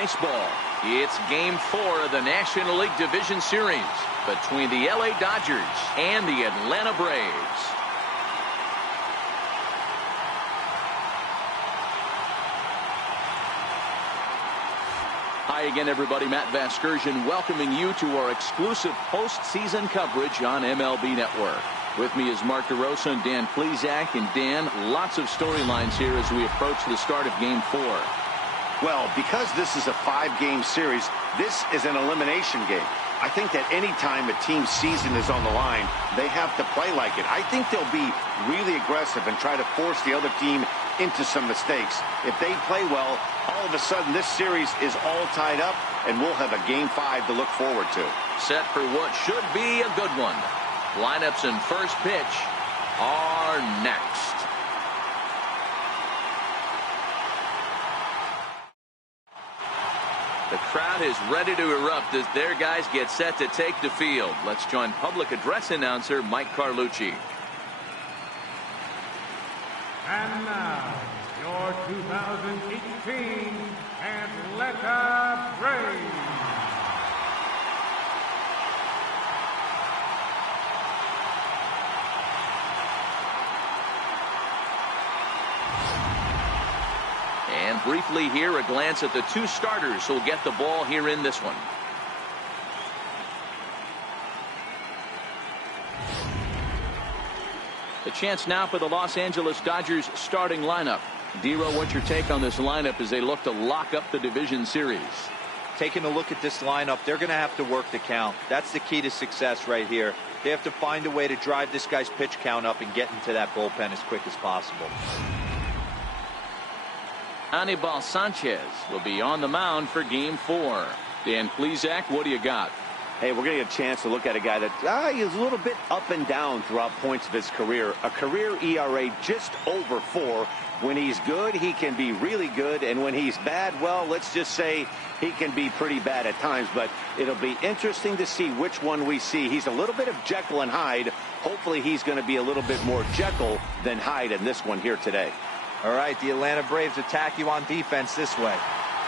baseball. It's Game 4 of the National League Division Series between the LA Dodgers and the Atlanta Braves. Hi again, everybody. Matt Vasgersian welcoming you to our exclusive postseason coverage on MLB Network. With me is Mark DeRosa and Dan Plesac. And Dan, lots of storylines here as we approach the start of Game 4. Well, because this is a 5-game series, this is an elimination game. I think that any time a team's season is on the line, they have to play like it. I think they'll be really aggressive and try to force the other team into some mistakes. If they play well, all of a sudden this series is all tied up, and we'll have a Game 5 to look forward to. Set for what should be a good one. Lineups and first pitch are next. The crowd is ready to erupt as their guys get set to take the field. Let's join public address announcer Mike Carlucci. And now, your 2018 Atlanta Braves. And briefly here, a glance at the two starters who'll get the ball here in this one. The chance now for the Los Angeles Dodgers starting lineup. Dero, what's your take on this lineup as they look to lock up the division series? Taking a look at this lineup, they're going to have to work the count. That's the key to success right here. They have to find a way to drive this guy's pitch count up and get into that bullpen as quick as possible. Anibal Sanchez will be on the mound for Game 4. Dan Plesac, what do you got? Hey, we're going to get a chance to look at a guy that is a little bit up and down throughout points of his career. A career ERA just over 4. When he's good, he can be really good. And when he's bad, well, let's just say he can be pretty bad at times. But it'll be interesting to see which one we see. He's a little bit of Jekyll and Hyde. Hopefully he's going to be a little bit more Jekyll than Hyde in this one here today. All right, the Atlanta Braves attack you on defense this way.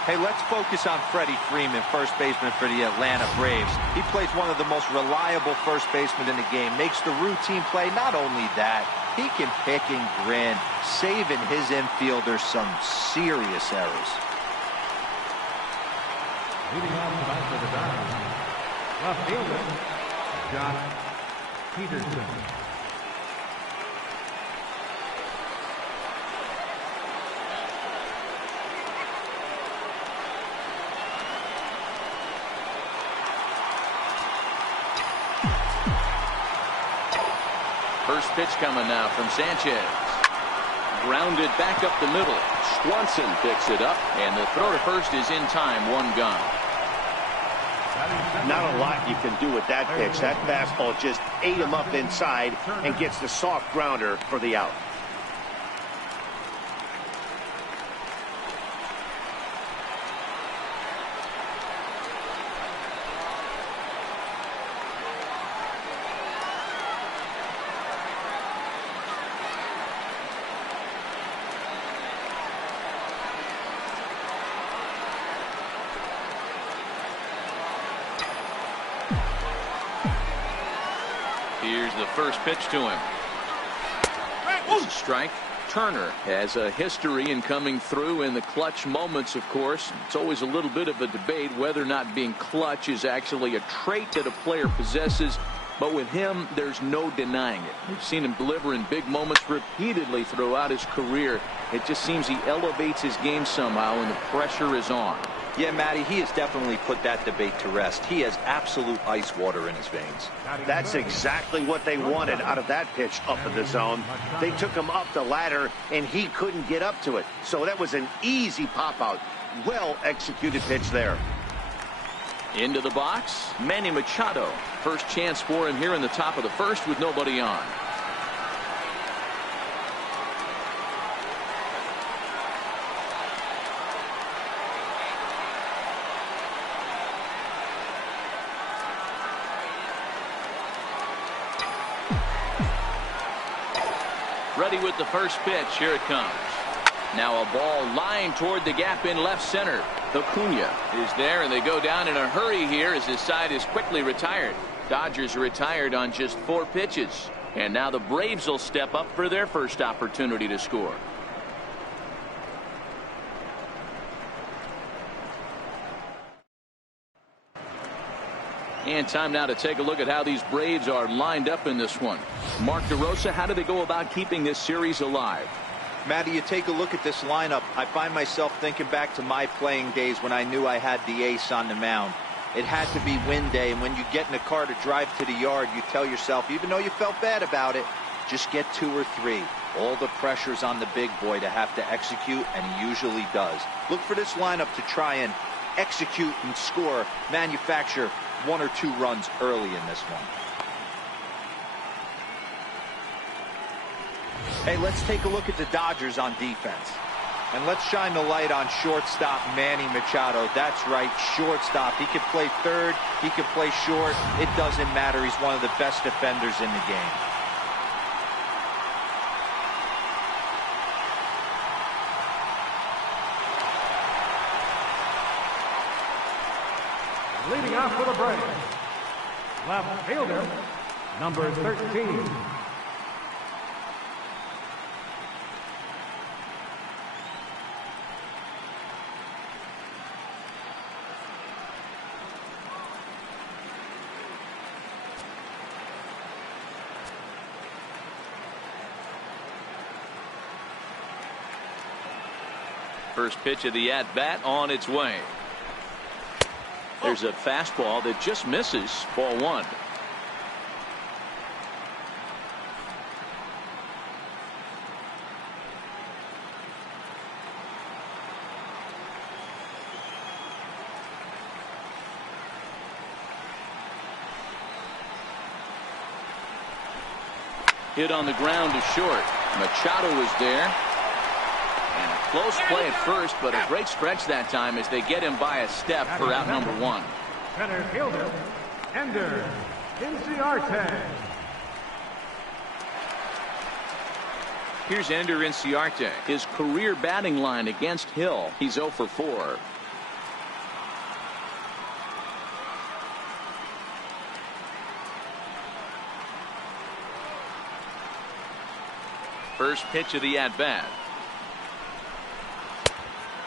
Hey, let's focus on Freddie Freeman, first baseman for the Atlanta Braves. He plays one of the most reliable first basemen in the game, makes the routine play. Not only that, he can pick and grin, saving his infielders some serious errors. Leading off tonight for the Dodgers, left fielder, Josh Peterson. First pitch coming now from Sanchez. Grounded back up the middle. Swanson picks it up, and the throw to first is in time. 1 gone. Not a lot you can do with that pitch. That fastball just ate him up inside and gets the soft grounder for the out. Here's the first pitch to him. It's a strike. Turner has a history in coming through in the clutch moments, of course. It's always a little bit of a debate whether or not being clutch is actually a trait that a player possesses. But with him, there's no denying it. We've seen him deliver in big moments repeatedly throughout his career. It just seems he elevates his game somehow when the pressure is on. Yeah, Matty, he has definitely put that debate to rest. He has absolute ice water in his veins. That's exactly what they wanted out of that pitch up in the zone. They took him up the ladder, and he couldn't get up to it. So that was an easy pop-out. Well-executed pitch there. Into the box, Manny Machado. First chance for him here in the top of the first with nobody on. Ready with the first pitch. Here it comes. Now a ball lined toward the gap in left center. Acuna is there, and they go down in a hurry here as his side is quickly retired. Dodgers are retired on just 4 pitches. And now the Braves will step up for their first opportunity to score. And time now to take a look at how these Braves are lined up in this one. Mark DeRosa, how do they go about keeping this series alive? Matty, you take a look at this lineup. I find myself thinking back to my playing days when I knew I had the ace on the mound. It had to be win day, and when you get in a car to drive to the yard, you tell yourself, even though you felt bad about it, just get 2 or 3. All the pressure's on the big boy to have to execute, and he usually does. Look for this lineup to try and execute and score, manufacture 1 or 2 runs early in this one. Hey, let's take a look at the Dodgers on defense. And let's shine the light on shortstop Manny Machado. That's right, shortstop. He can play third, he can play short. It doesn't matter. He's one of the best defenders in the game. Leading off for the Braves, left fielder, number 13. First pitch of the at-bat on its way. There's a fastball that just misses. Ball 1. Hit on the ground to short. Machado is there. And a close play at first, but a great stretch that time as they get him by a step for out number 1. Center fielder, Ender Inciarte. Here's Ender Inciarte. His career batting line against Hill. He's 0 for 4. First pitch of the at-bat.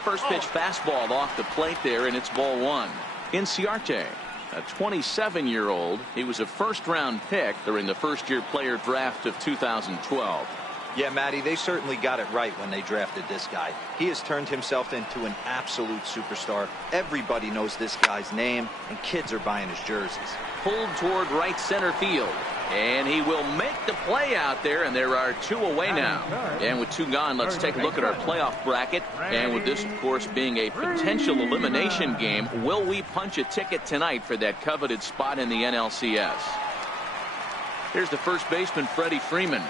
First pitch fastball off the plate there, and it's ball 1. Inciarte, a 27-year-old. He was a first-round pick during the first-year player draft of 2012. Yeah, Matty, they certainly got it right when they drafted this guy. He has turned himself into an absolute superstar. Everybody knows this guy's name, and kids are buying his jerseys. Pulled toward right center field. And he will make the play out there, and there are 2 away now. And with 2 gone, let's take a look at our playoff bracket. And with this, of course, being a potential elimination game, will we punch a ticket tonight for that coveted spot in the NLCS? Here's the first baseman, Freddie Freeman.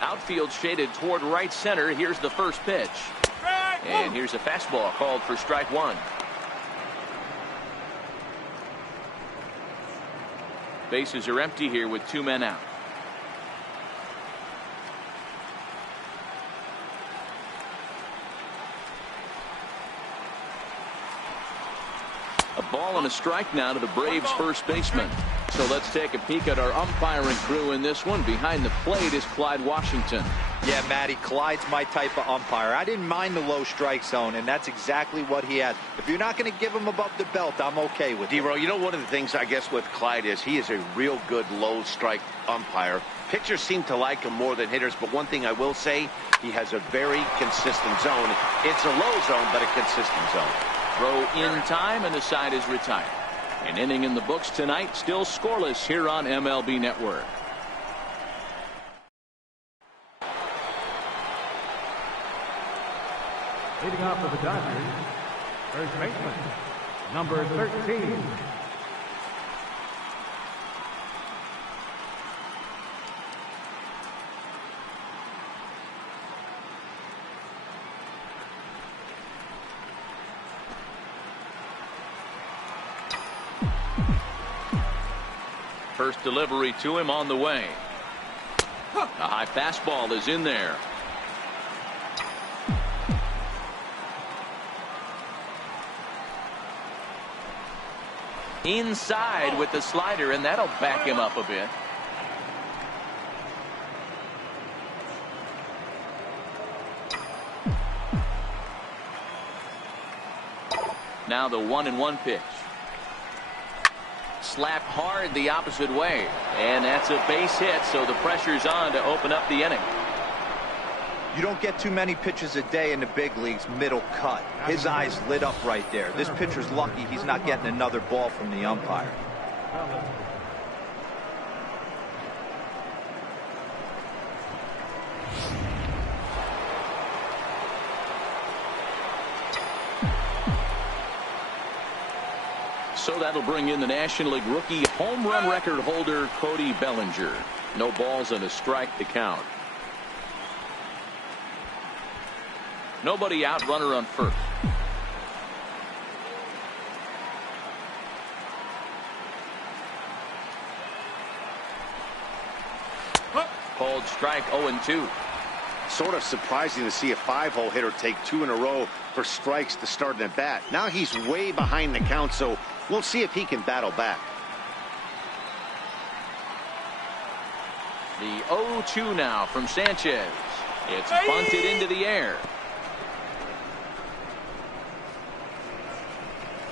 Outfield shaded toward right center. Here's the first pitch. And here's a fastball called for strike 1. Bases are empty here with 2 men out. A ball and a strike now to the Braves first baseman. So let's take a peek at our umpiring crew in this one. Behind the plate is Clyde Washington. Yeah, Matty, Clyde's my type of umpire. I didn't mind the low strike zone, and that's exactly what he has. If you're not going to give him above the belt, I'm okay with it. D-Row, you know, one of the things I guess with Clyde is he is a real good low strike umpire. Pitchers seem to like him more than hitters, but one thing I will say, he has a very consistent zone. It's a low zone, but a consistent zone. Throw in time, and the side is retired. An inning in the books tonight, still scoreless here on MLB Network. Leading off for the Dodgers, first baseman, number 13. First delivery to him on the way. A high fastball is in there. Inside with the slider, and that'll back him up a bit. Now the 1-1 pitch. Slapped hard the opposite way, and that's a base hit, so the pressure's on to open up the inning. You don't get too many pitches a day in the big leagues middle cut. His eyes lit up right there. This pitcher's lucky he's not getting another ball from the umpire. So that'll bring in the National League rookie home run record holder Cody Bellinger. No balls and a strike to count. Nobody out, runner on first. Called strike 0-2. Sort of surprising to see a 5-hole hitter take 2 in a row for strikes to start an at bat. Now he's way behind the count, so we'll see if he can battle back. The 0-2 now from Sanchez. It's bunted into the air.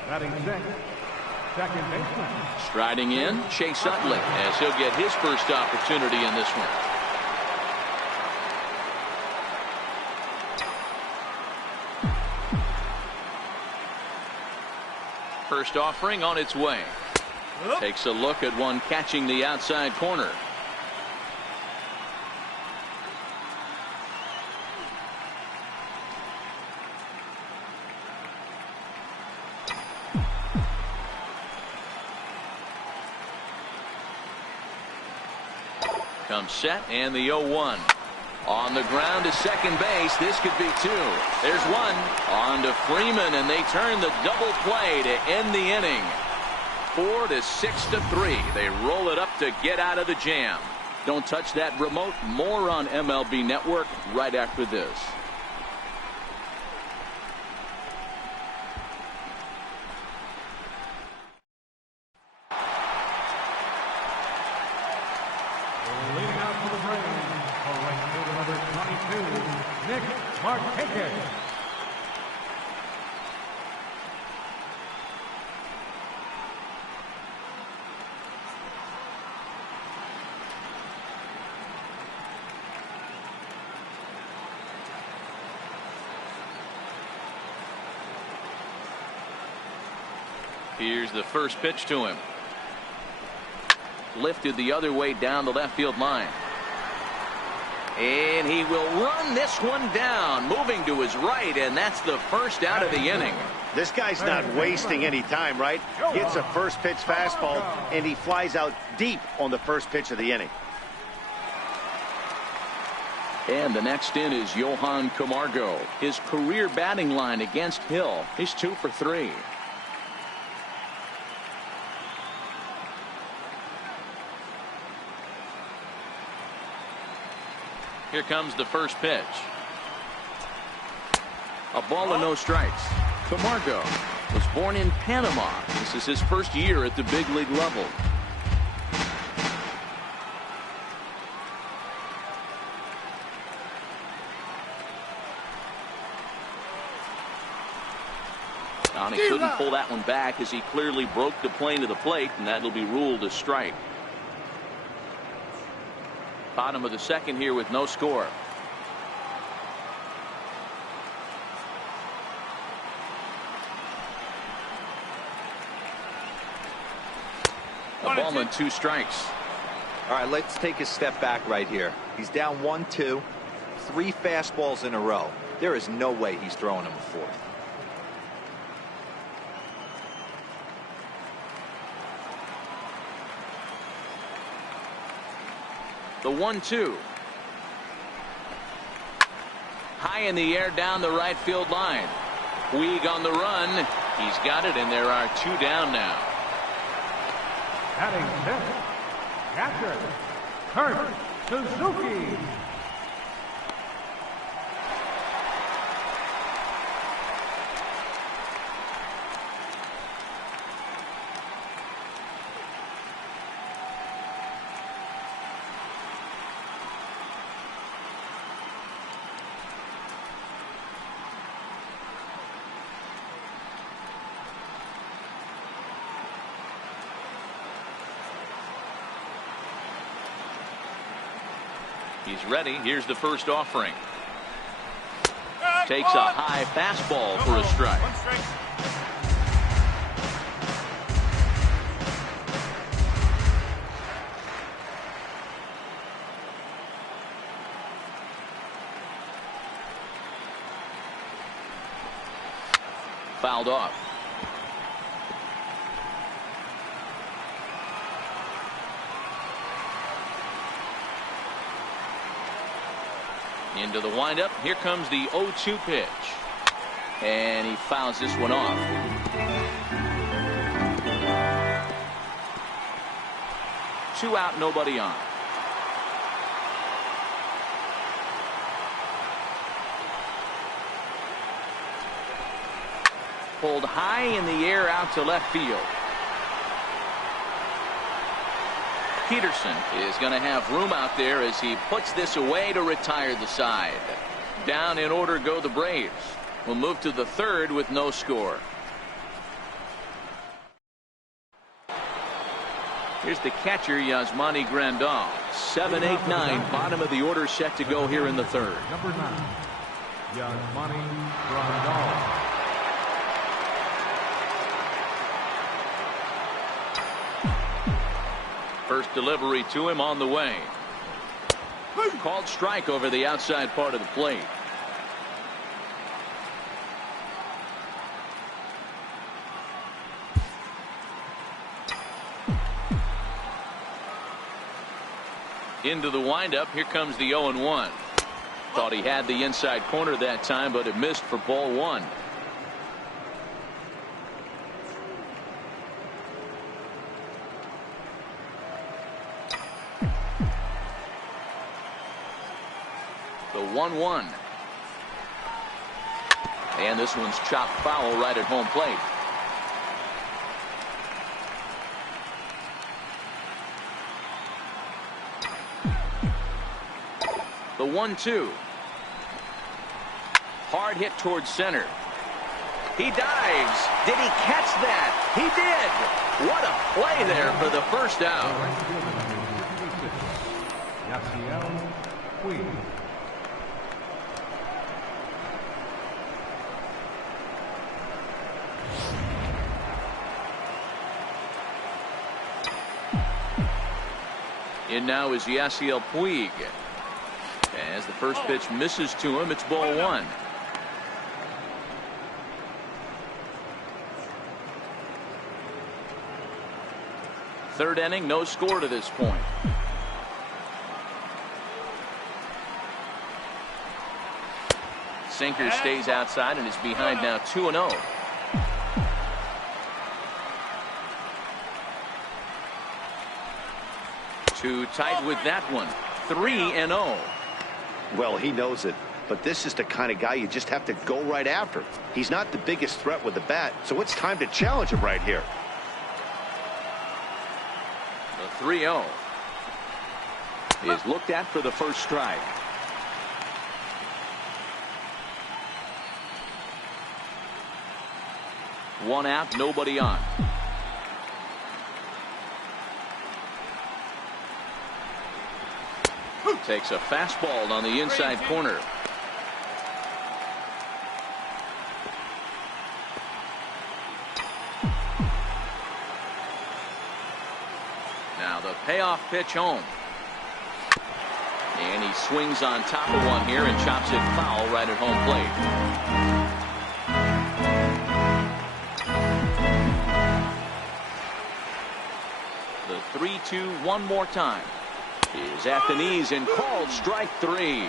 Batting sixth, second baseman. Striding in, Chase Utley, as he'll get his first opportunity in this one. First offering on its way. Takes a look at one catching the outside corner. Comes set, and the 0-1. On the ground to second base. This could be 2. There's 1. On to Freeman, and they turn the double play to end the inning. 4-6-3. They roll it up to get out of the jam. Don't touch that remote. More on MLB Network right after this. Here's the first pitch to him. Lifted the other way down the left field line. And he will run this one down, moving to his right, and that's the first out of the inning. This guy's not wasting any time, right? Gets a first pitch fastball, and he flies out deep on the first pitch of the inning. And the next in is Johan Camargo. His career batting line against Hill is 2 for 3. Here comes the first pitch. A ball and no strikes. Camargo was born in Panama. This is his first year at the big league level. And he couldn't pull that one back as he clearly broke the plane to the plate, and that'll be ruled a strike. Bottom of the second here with no score. A ball and 2 strikes. All right, let's take a step back right here. He's down 1-2, 3 fastballs in a row. There is no way he's throwing him a 4th. The 1-2. High in the air down the right field line. Puig on the run. He's got it, and there are 2 down now. Batting sixth, Catcher, Kurt Suzuki. He's ready. Here's the first offering. Takes a high fastball for a strike. Fouled off. Into the windup. Here comes the 0-2 pitch. And he fouls this one off. Two out, nobody on. Pulled high in the air out to left field. Peterson is going to have room out there as he puts this away to retire the side. Down in order go the Braves. We'll move to the third with no score. Here's the catcher, Yasmani Grandal. 7, 8, 9. Bottom of the order set to go here in the third. Number 9, Yasmani Grandal. First delivery to him on the way. Called strike over the outside part of the plate. Into the windup. Here comes the 0-1. Thought he had the inside corner that time, but it missed for ball one. The 1-1. And this one's chopped foul right at home plate. The 1-2. Hard hit towards center. He dives. Did he catch that? He did. What a play there for the first out. In now is Yasiel Puig. As the first pitch misses to him, it's ball one. Third inning, no score to this point. Sinker stays outside and is behind now 2-0. Too tight with that one. 3-0. Well, he knows it, but this is the kind of guy you just have to go right after. He's not the biggest threat with the bat, so it's time to challenge him right here. The 3-0 is looked at for the first strike. One out, nobody on. Takes a fastball on the inside corner. Now the payoff pitch home. And he swings on top of one here and chops it foul right at home plate. The 3-2 one more time. Is at the knees and called strike three.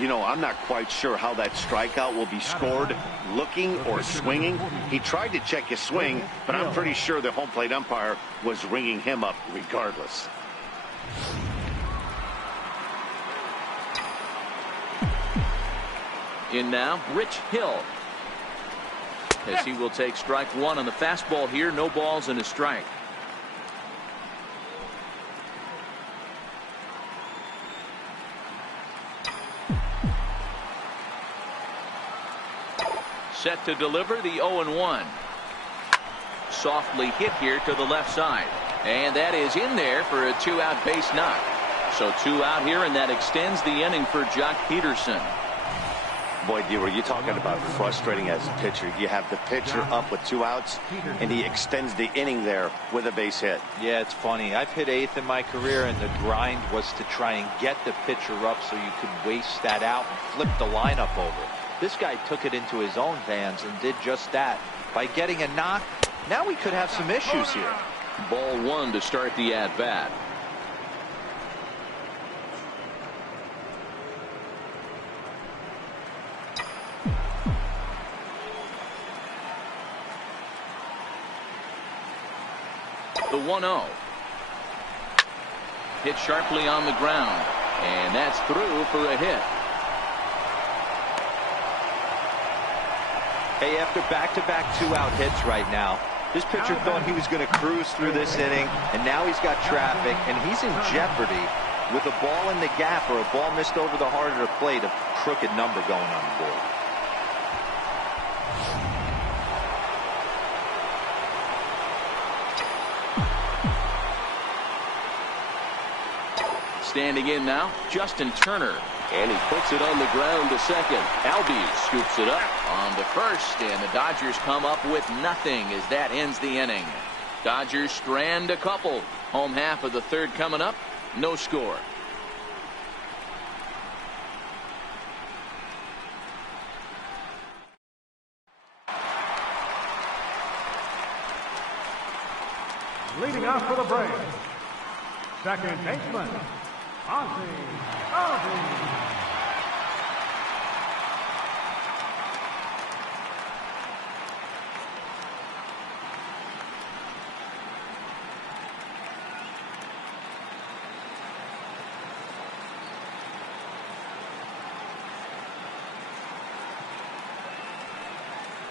You know, I'm not quite sure how that strikeout will be scored, looking or swinging. He tried to check his swing, but I'm pretty sure the home plate umpire was ringing him up regardless. In now, Rich Hill. As he will take strike one on the fastball here. No balls and a strike. Set to deliver the 0-1. Softly hit here to the left side. And that is in there for a 2-out base knock. So 2 out here, and that extends the inning for Jock Peterson. Boy, D, were you talking about frustrating as a pitcher? You have the pitcher up with 2 outs, and he extends the inning there with a base hit. Yeah, it's funny. I've hit 8th in my career, and the grind was to try and get the pitcher up so you could waste that out and flip the lineup over. This guy took it into his own hands and did just that. By getting a knock, now we could have some issues here. Ball 1 to start the at-bat. The 1-0. Hit sharply on the ground, and that's through for a hit. Hey, after back-to-back 2-out hits right now, this pitcher thought he was going to cruise through this inning, and now he's got traffic, and he's in jeopardy with a ball in the gap or a ball missed over the heart of the plate, a crooked number going on the board. Standing in now, Justin Turner. And he puts it on the ground to second. Albies scoops it up on to first, and the Dodgers come up with nothing as that ends the inning. Dodgers strand a couple. Home half of the third coming up. No score. Leading off for the Braves, second baseman, Ozzie.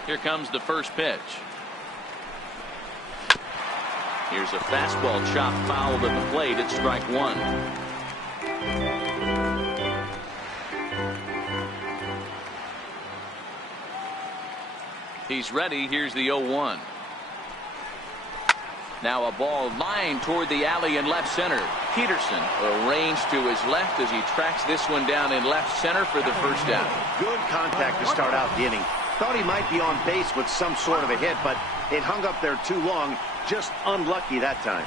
Here comes the first pitch. Here's a fastball chop fouled at the plate at strike 1. He's ready. Here's the 0-1. Now a ball lined toward the alley in left center. Peterson arranged to his left as he tracks this one down in left center for the first out. Good contact to start out the inning. Thought he might be on base with some sort of a hit, but it hung up there too long. Just unlucky that time.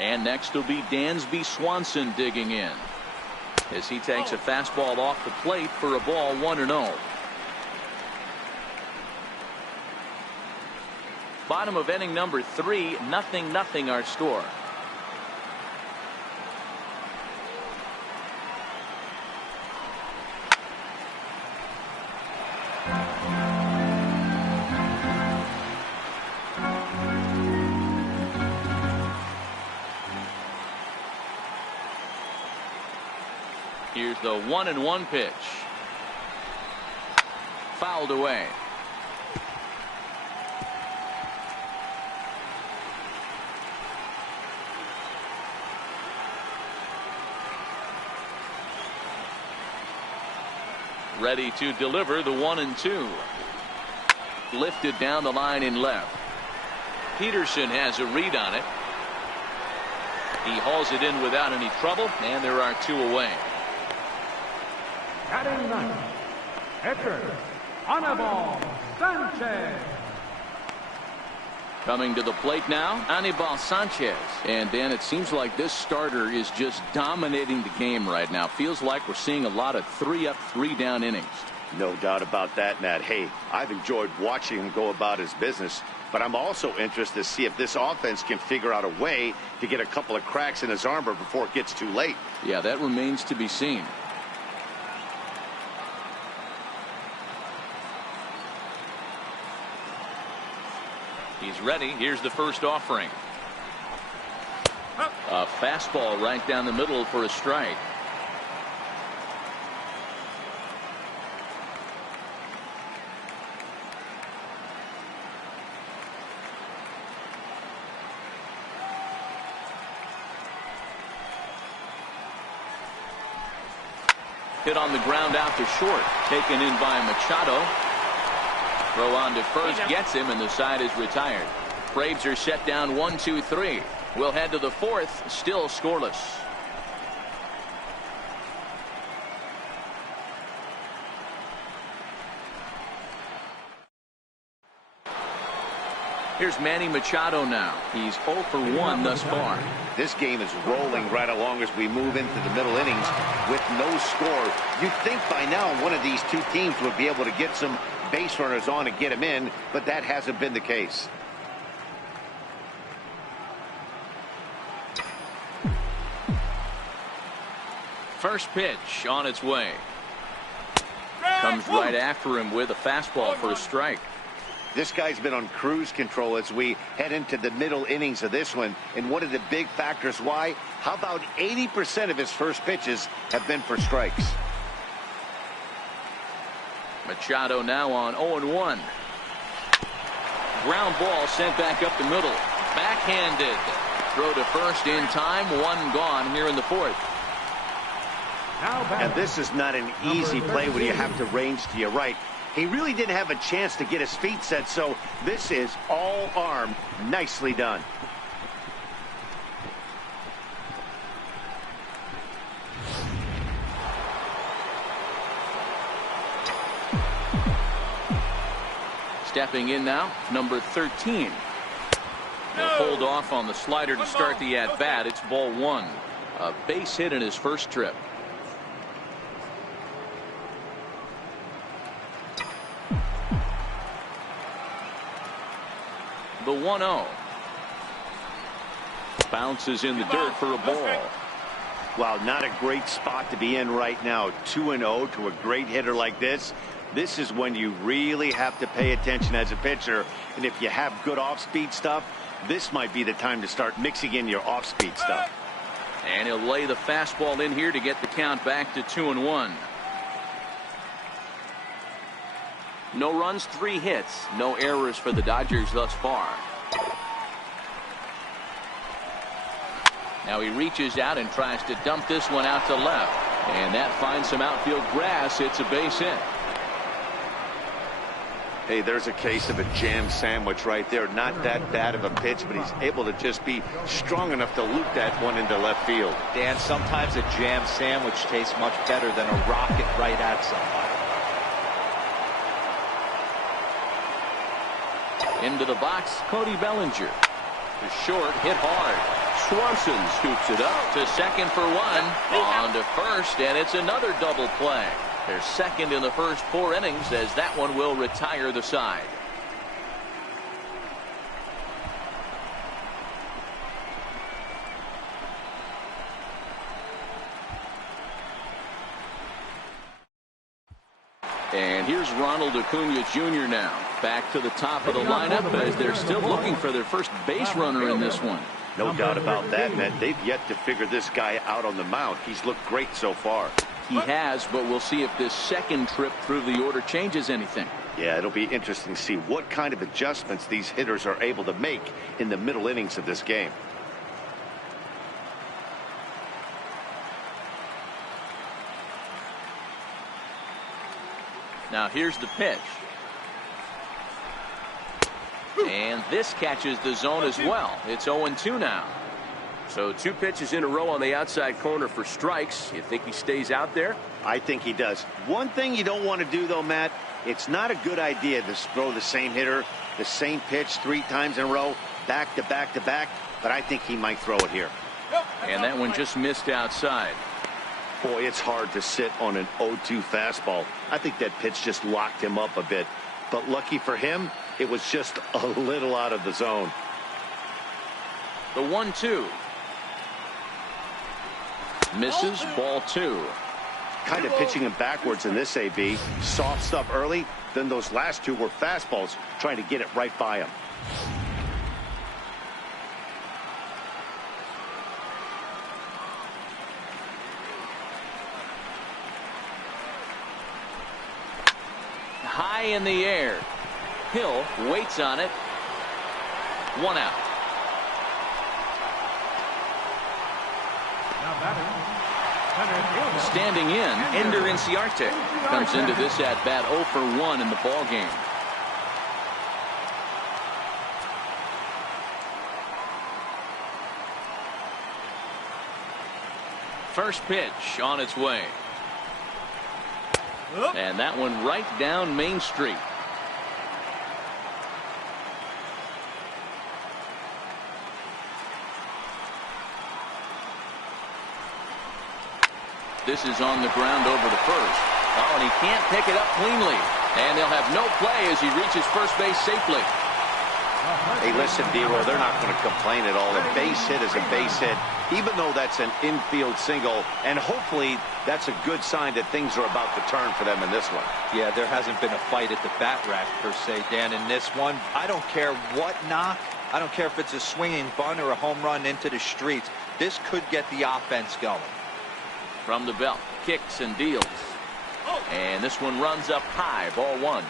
And next will be Dansby Swanson digging in as he takes a fastball off the plate for a ball 1-0. Bottom of inning number 3, 0-0 our score. Here's the 1-1 pitch. Fouled away. Ready to deliver the 1-2. Lifted down the line in left. Peterson has a read on it. He hauls it in without any trouble, and there are 2 away. Batting ninth, pitcher, Anibal Sanchez. Coming to the plate now, Anibal Sanchez. And Dan, it seems like this starter is just dominating the game right now. Feels like we're seeing a lot of 3-up, 3-down innings. No doubt about that, Matt. Hey, I've enjoyed watching him go about his business. but I'm also interested to see if this offense can figure out a way to get a couple of cracks in his armor before it gets too late. Yeah, that remains to be seen. He's ready. Here's the first offering. A fastball right down the middle for a strike. Hit on the ground out to short. Taken in by Machado. Throw on to first gets him, and the side is retired. Braves are set down 1-2-3. We'll head to the fourth, still scoreless. Here's Manny Machado now. He's 0 for 1 thus far. This game is rolling right along as we move into the middle innings with no score. You'd think by now one of these two teams would be able to get some base runners on and get them in, but that hasn't been the case. First pitch on its way. Comes right after him with a fastball for a strike. This guy's been on cruise control as we head into the middle innings of this one. And one of the big factors why, how about 80% of his first pitches have been for strikes? Machado now on 0-1. Ground ball sent back up the middle. Backhanded. Throw to first in time. One gone here in the fourth. And this is not an easy play when you have to range to your right. He really didn't have a chance to get his feet set, so this is all arm. Nicely done. Stepping in now, number 13. He'll hold off on the slider to start the at-bat. It's ball one. A base hit in his first trip. The 1-0. Bounces in the dirt for a ball. Wow, not a great spot to be in right now. 2-0 to a great hitter like this. This is when you really have to pay attention as a pitcher. And if you have good off-speed stuff, this might be the time to start mixing in your off-speed stuff. And he'll lay the fastball in here to get the count back to 2-1. No runs, 3 hits, no errors for the Dodgers thus far. Now he reaches out and tries to dump this one out to left. And that finds some outfield grass. It's a base hit. Hey, there's a case of a jam sandwich right there. Not that bad of a pitch, but he's able to just be strong enough to loop that one into left field. Dan, sometimes a jam sandwich tastes much better than a rocket right at somebody. Into the box, Cody Bellinger. To short, hit hard. Swanson scoops it up to second for 1. On to first, and it's another double play. They're second in the first 4 innings as that one will retire the side. And here's Ronald Acuna Jr. now. Back to the top of the lineup as they're still looking for their first base runner in this one. No doubt about that, man. They've yet to figure this guy out on the mound. He's looked great so far. He has, but we'll see if this second trip through the order changes anything. Yeah, it'll be interesting to see what kind of adjustments these hitters are able to make in the middle innings of this game. Now here's the pitch. And this catches the zone as well. It's 0-2 now. So 2 pitches in a row on the outside corner for strikes. You think he stays out there? I think he does. One thing you don't want to do, though, Matt, it's not a good idea to throw the same hitter, the same pitch 3 times in a row, back to back to back, but I think he might throw it here. And that one just missed outside. Boy, it's hard to sit on an 0-2 fastball. I think that pitch just locked him up a bit. but lucky for him, it was just a little out of the zone. The 1-2. Misses, ball 2. Kind of pitching him backwards in this AB. Soft stuff early, then those last two were fastballs, trying to get it right by him. High in the air. Hill waits on it. 1 out. Now batting, center fielder. Standing in, Ender Inciarte comes into this at bat 0 for 1 in the ball game. First pitch on its way. And that one right down Main Street. This is on the ground over to first. Oh, and he can't pick it up cleanly. And they'll have no play as he reaches first base safely. Hey, listen, D-Roll, they're not going to complain at all. A base hit is a base hit, even though that's an infield single. And hopefully that's a good sign that things are about to turn for them in this one. Yeah, there hasn't been a fight at the bat rack, per se, Dan, in this one. I don't care what knock. I don't care if it's a swinging bunt or a home run into the streets. This could get the offense going. From the belt, kicks and deals. And this one runs up high, ball 1.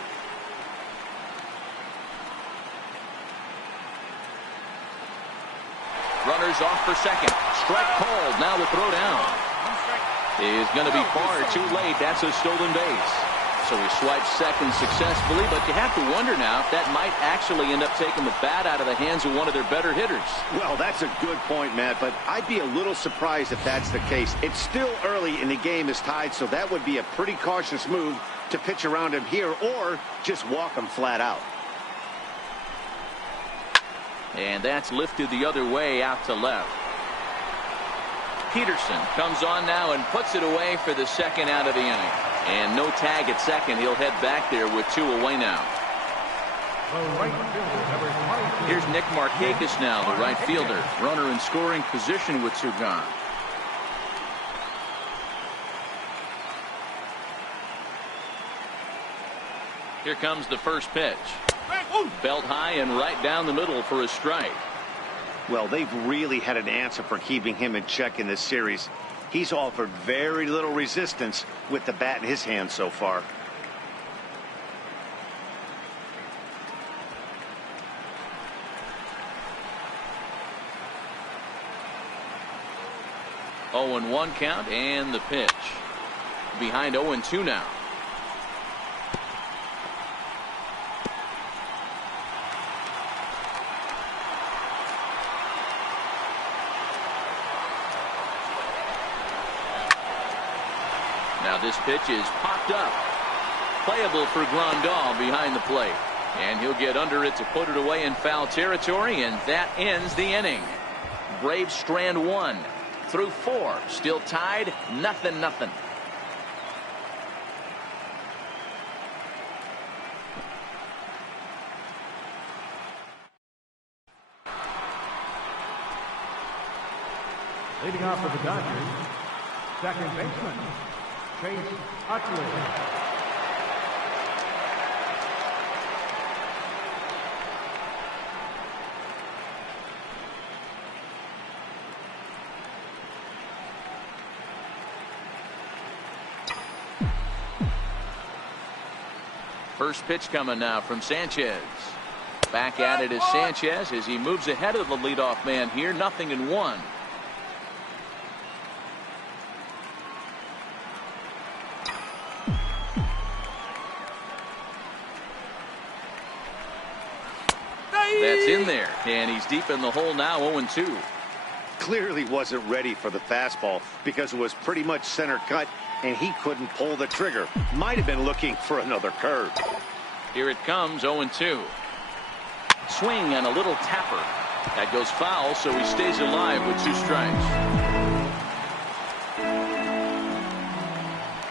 Runners off for second. Strike called. Now the throw down is going to be far too late. That's a stolen base. So he swipes second successfully, but you have to wonder now if that might actually end up taking the bat out of the hands of one of their better hitters. Well, that's a good point, Matt, but I'd be a little surprised if that's the case. It's still early and the game is tied, so that would be a pretty cautious move to pitch around him here or just walk him flat out. And that's lifted the other way out to left. Peterson comes on now and puts it away for the second out of the inning. And no tag at second. He'll head back there with 2 away now. Here's Nick Markakis now, the right fielder. Runner in scoring position with 2 gone. Here comes the first pitch. Belt high and right down the middle for a strike. Well, they've really had an answer for keeping him in check in this series. He's offered very little resistance with the bat in his hand so far. Oh, 0-1 count and the pitch. Behind 0-2 now. Now this pitch is popped up. Playable for Grandal behind the plate. And he'll get under it to put it away in foul territory, and that ends the inning. Braves strand 1 through 4. Still tied, 0-0. Leading off for the Dodgers, second baseman, Acuna. First pitch coming now from Sanchez. Back at it is Sanchez as he moves ahead of the leadoff man here. 0-1. That's in there, and he's deep in the hole now. 0-2. Clearly wasn't ready for the fastball because it was pretty much center cut and he couldn't pull the trigger. Might have been looking for another curve. Here it comes. 0-2. Swing and a little tapper. That goes foul, so he stays alive with 2 strikes.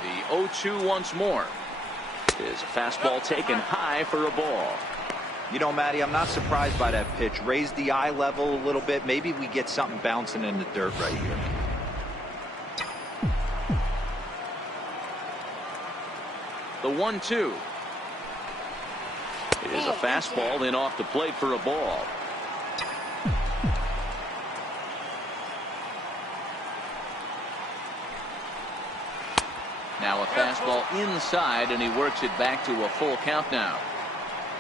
The 0-2 once more. Is a fastball taken high for a ball. You know, Matty, I'm not surprised by that pitch. Raise the eye level a little bit. Maybe we get something bouncing in the dirt right here. The 1-2 is a fastball in off the plate for a ball. Now a fastball inside, and he works it back to a full count now.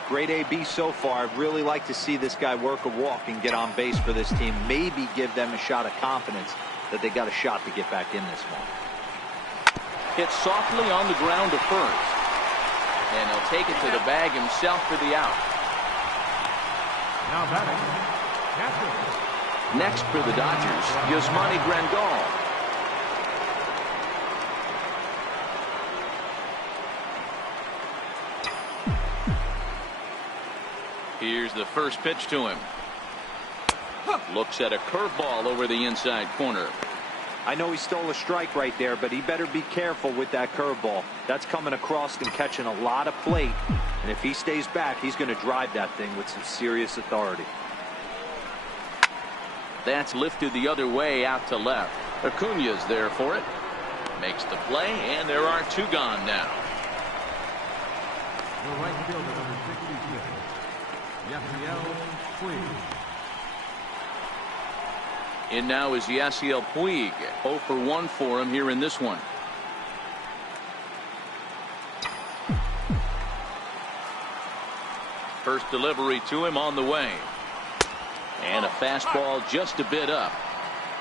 Great AB so far. I'd really like to see this guy work a walk and get on base for this team. Maybe give them a shot of confidence that they got a shot to get back in this one. Hit softly on the ground to first. And he'll take it to the bag himself for the out. Now batting, catcher. Next for the Dodgers, Yasmani Grandal. Here's the first pitch to him. Looks at a curveball over the inside corner. I know he stole a strike right there, but he better be careful with that curveball. That's coming across and catching a lot of plate. And if he stays back, he's going to drive that thing with some serious authority. That's lifted the other way out to left. Acuna's there for it. Makes the play, and there are two gone now. The right fielder, number 66. In now is Yasiel Puig. 0 for 1 for him here in this one. First delivery to him on the way. And a fastball just a bit up.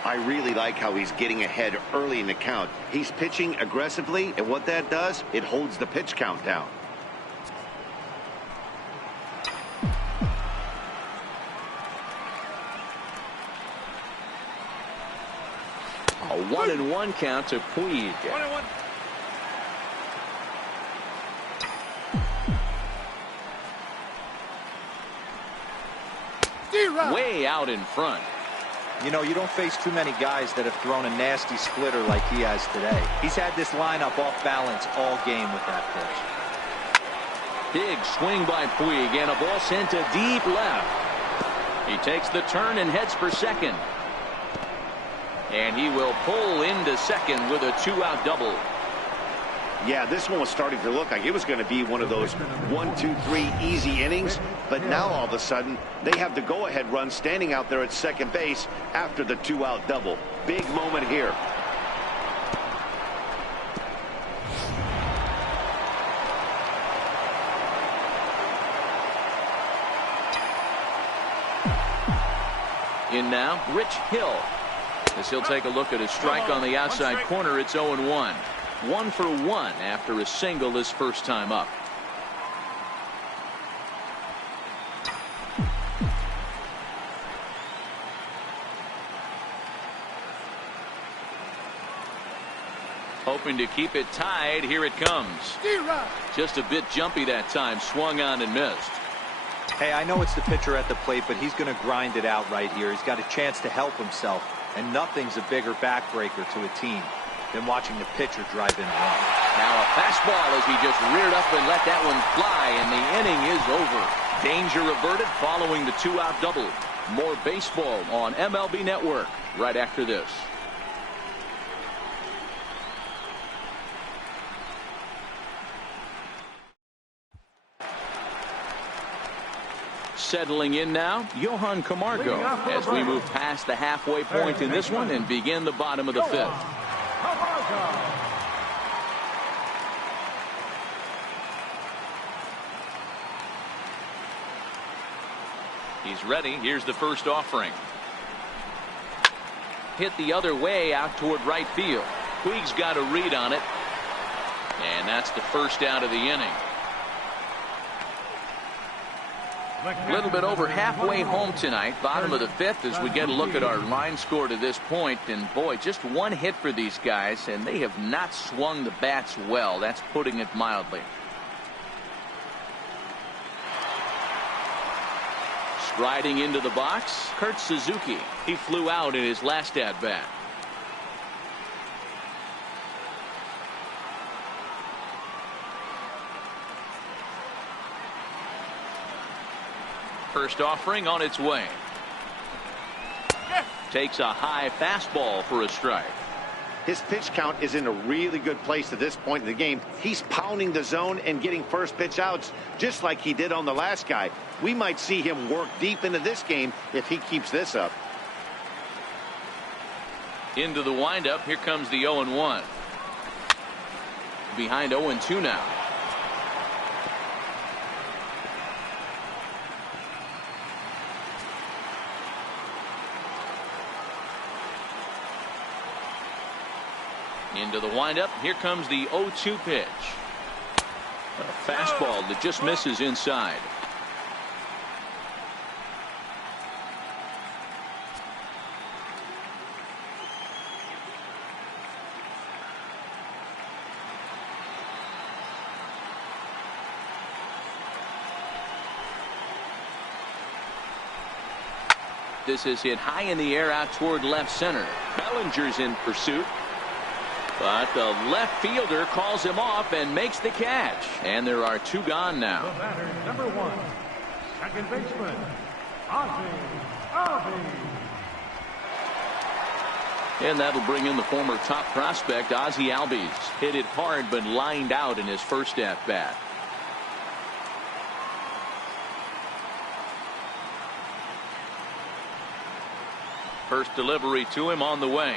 I really like how he's getting ahead early in the count. He's pitching aggressively, and what that does, it holds the pitch count down. A 1-1 count to Puig. 1-1. Way out in front. You know, you don't face too many guys that have thrown a nasty splitter like he has today. He's had this lineup off balance all game with that pitch. Big swing by Puig, and a ball sent to deep left. He takes the turn and heads for second. And he will pull into second with a 2-out double. Yeah, this one was starting to look like it was going to be one of those 1, 2, 3 easy innings. But now all of a sudden they have the go-ahead run standing out there at second base after the 2-out double. Big moment here. In now, Rich Hill. As he'll take a look at his strike on the outside corner, it's 0-1. 1 for 1 after a single his first time up. Hoping to keep it tied. Here it comes. Just a bit jumpy that time. Swung on and missed. Hey, I know it's the pitcher at the plate, but he's going to grind it out right here. He's got a chance to help himself. And nothing's a bigger backbreaker to a team than watching the pitcher drive in a run. Now a fastball as he just reared up and let that one fly, and the inning is over. Danger averted following the 2-out double. More baseball on MLB Network right after this. Settling in now, Johan Camargo, as we move past the halfway point in this one and begin the bottom of the fifth. He's ready. Here's the first offering. Hit the other way out toward right field. Puig's got a read on it. And that's the first out of the inning. A little bit over halfway home tonight, bottom of the fifth, as we get a look at our line score to this point. And boy, just one hit for these guys, and they have not swung the bats well. That's putting it mildly. Striding into the box, Kurt Suzuki. He flew out in his last at bat. First offering on its way. Takes a high fastball for a strike. His pitch count is in a really good place at this point in the game. He's pounding the zone and getting first pitch outs just like he did on the last guy. We might see him work deep into this game if he keeps this up. Into the windup. Here comes the 0-1. Behind 0-2 now. Into the windup. Here comes the 0-2 pitch. A fastball that just misses inside. This is hit high in the air out toward left center. Bellinger's in pursuit. But the left fielder calls him off and makes the catch. And there are two gone now. The batter, number 1, second baseman, Ozzie. And that'll bring in the former top prospect, Ozzie Albies. Hit it hard but lined out in his first at-bat. First delivery to him on the way.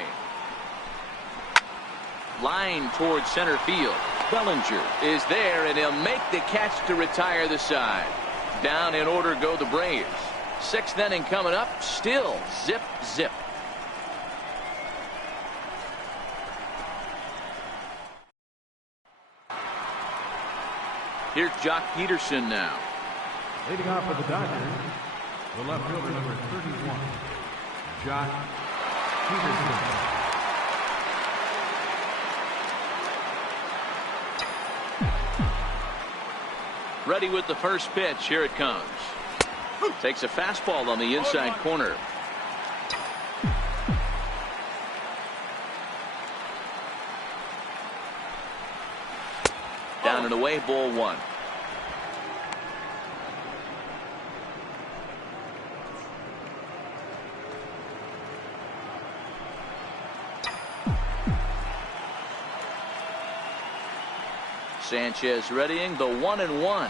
Line towards center field. Bellinger is there, and he'll make the catch to retire the side. Down in order go the Braves. Sixth inning coming up. Still zip, zip. Here's Jock Peterson now. Leading off for the Dodgers, the left fielder, number 31, Jock Peterson. Ready with the first pitch. Here it comes. Takes a fastball on the inside corner. Down and away, ball 1. Sanchez readying the 1-1.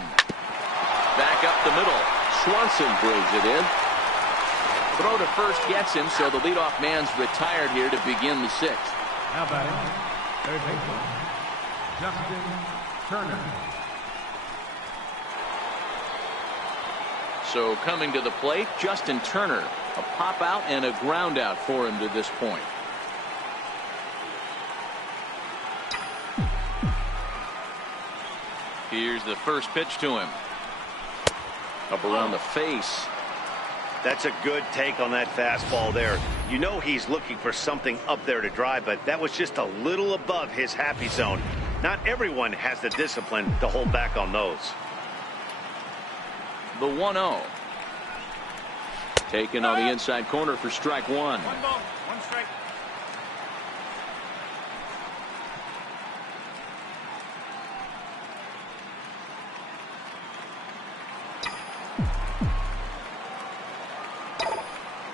Back up the middle. Swanson brings it in. Throw to first gets him, so the leadoff man's retired here to begin the 6th. Now batting, third baseman, Justin Turner. So coming to the plate, Justin Turner. A pop out and a ground out for him to this point. Here's the first pitch to him. Up around the face. That's a good take on that fastball there. You know he's looking for something up there to drive, but that was just a little above his happy zone. Not everyone has the discipline to hold back on those. The 1-0. Taken on the inside corner for strike 1. 1 ball, 1 strike.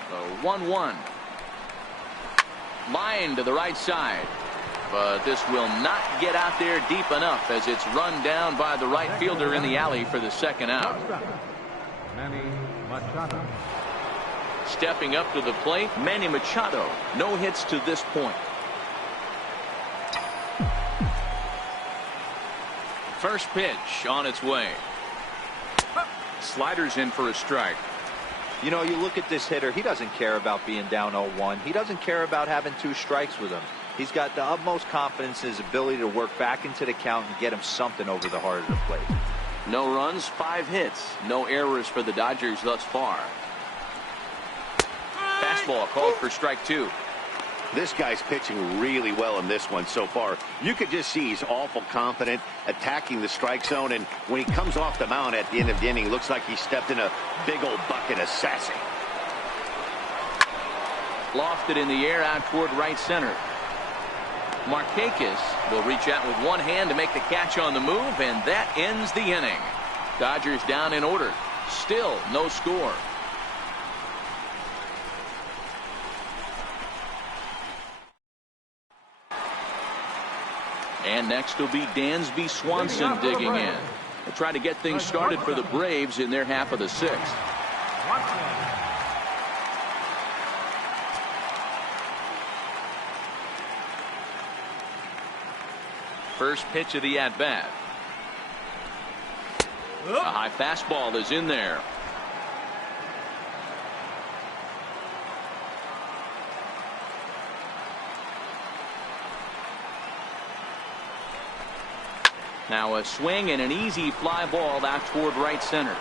The 1-1. Line to the right side. But this will not get out there deep enough as it's run down by the right fielder in the alley for the second out. Manny Machado. Stepping up to the plate, Manny Machado. No hits to this point. First pitch on its way. Sliders in for a strike. You know, you look at this hitter, he doesn't care about being down 0-1. He doesn't care about having 2 strikes with him. He's got the utmost confidence in his ability to work back into the count and get him something over the heart of the plate. No runs, 5 hits. No errors for the Dodgers thus far. Fastball called for strike 2. This guy's pitching really well in this one so far. You could just see he's awful confident attacking the strike zone, and when he comes off the mound at the end of the inning, looks like he stepped in a big old bucket of sassy. Lofted in the air out toward right center. Markakis will reach out with one hand to make the catch on the move, and that ends the inning. Dodgers down in order. Still no score. And next will be Dansby Swanson digging in. They'll try to get things started for the Braves in their half of the sixth. First pitch of the at-bat. A high fastball is in there. Now a swing and an easy fly ball out toward right center.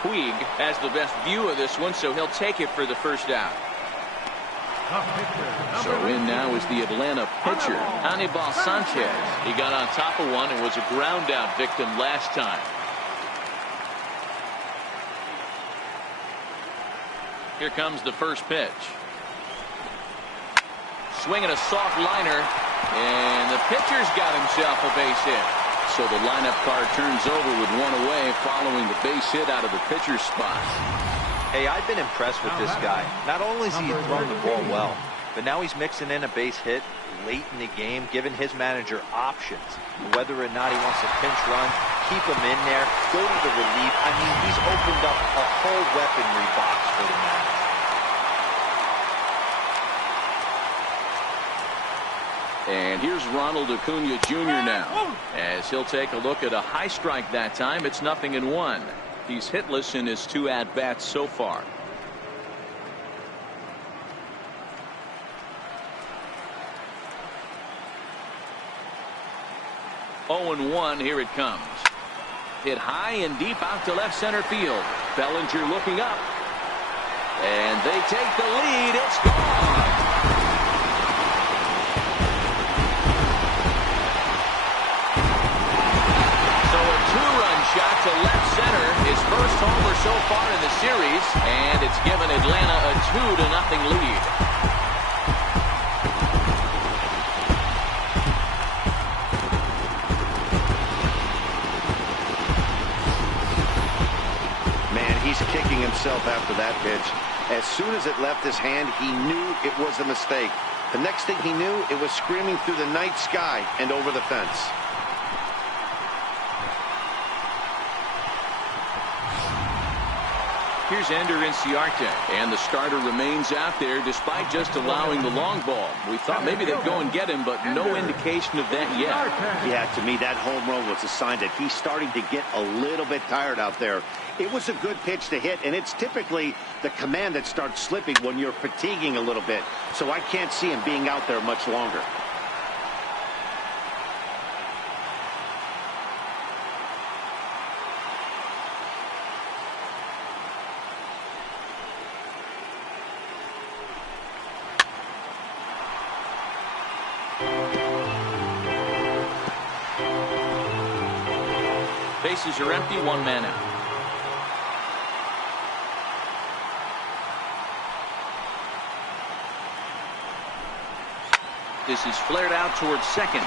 Puig has the best view of this one, so he'll take it for the first out. So in now is the Atlanta pitcher, Anibal Sanchez. He got on top of one and was a ground out victim last time. Here comes the first pitch. Swinging a soft liner, and the pitcher's got himself a base hit. So the lineup card turns over with one away following the base hit out of the pitcher's spot. Hey, I've been impressed with this guy. Not only has he thrown the ball well, but now he's mixing in a base hit late in the game, giving his manager options. Whether or not he wants to pinch run, keep him in there, go to the relief. I mean, he's opened up a whole weaponry box for the manager. And here's Ronald Acuna Jr. now, as he'll take a look at a high strike that time. It's 0-1. He's hitless in his 2 at-bats so far. Oh and 1, here it comes. Hit high and deep out to left center field. Bellinger looking up. And they take the lead. It's gone. Shot to left center, his first homer so far in the series, and it's given Atlanta a 2-0 lead. Man, he's kicking himself after that pitch. As soon as it left his hand, he knew it was a mistake. The next thing he knew, it was screaming through the night sky and over the fence. Here's Ender Inciarte, and the starter remains out there despite just allowing the long ball. We thought maybe they'd go and get him, but no indication of that yet. Yeah, to me, that home run was a sign that he's starting to get a little bit tired out there. It was a good pitch to hit, and it's typically the command that starts slipping when you're fatiguing a little bit. So I can't see him being out there much longer. Bases are empty, 1 man out. This is flared out towards second.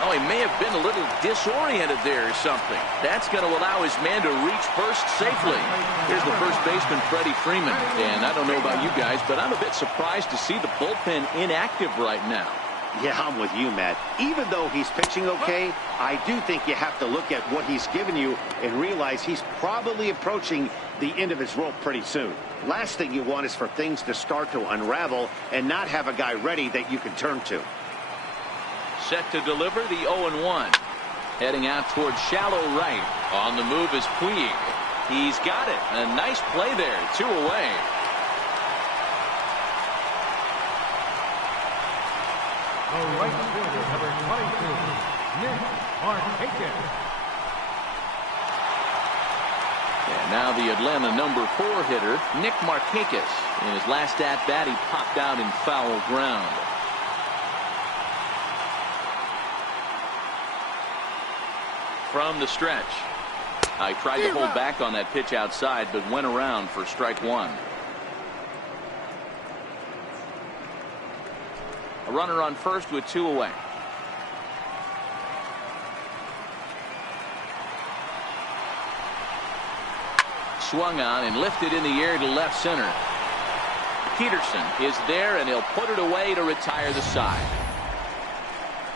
Oh, he may have been a little disoriented there or something. That's going to allow his man to reach first safely. Here's the first baseman, Freddie Freeman. And I don't know about you guys, but I'm a bit surprised to see the bullpen inactive right now. Yeah, I'm with you, Matt. Even though he's pitching okay, I do think you have to look at what he's given you and realize he's probably approaching the end of his rope pretty soon. Last thing you want is for things to start to unravel and not have a guy ready that you can turn to. Set to deliver the 0-1. Heading out towards shallow right. On the move is Puig. He's got it. A nice play there. 2 away. The right fielder, number 22, Nick Markakis. And now the Atlanta number 4 hitter, Nick Markakis. In his last at-bat, he popped out in foul ground. From the stretch. I tried to hold back on that pitch outside, but went around for strike 1. A runner on first with 2 away. swung on and lifted in the air to left center. Peterson is there, and he'll put it away to retire the side.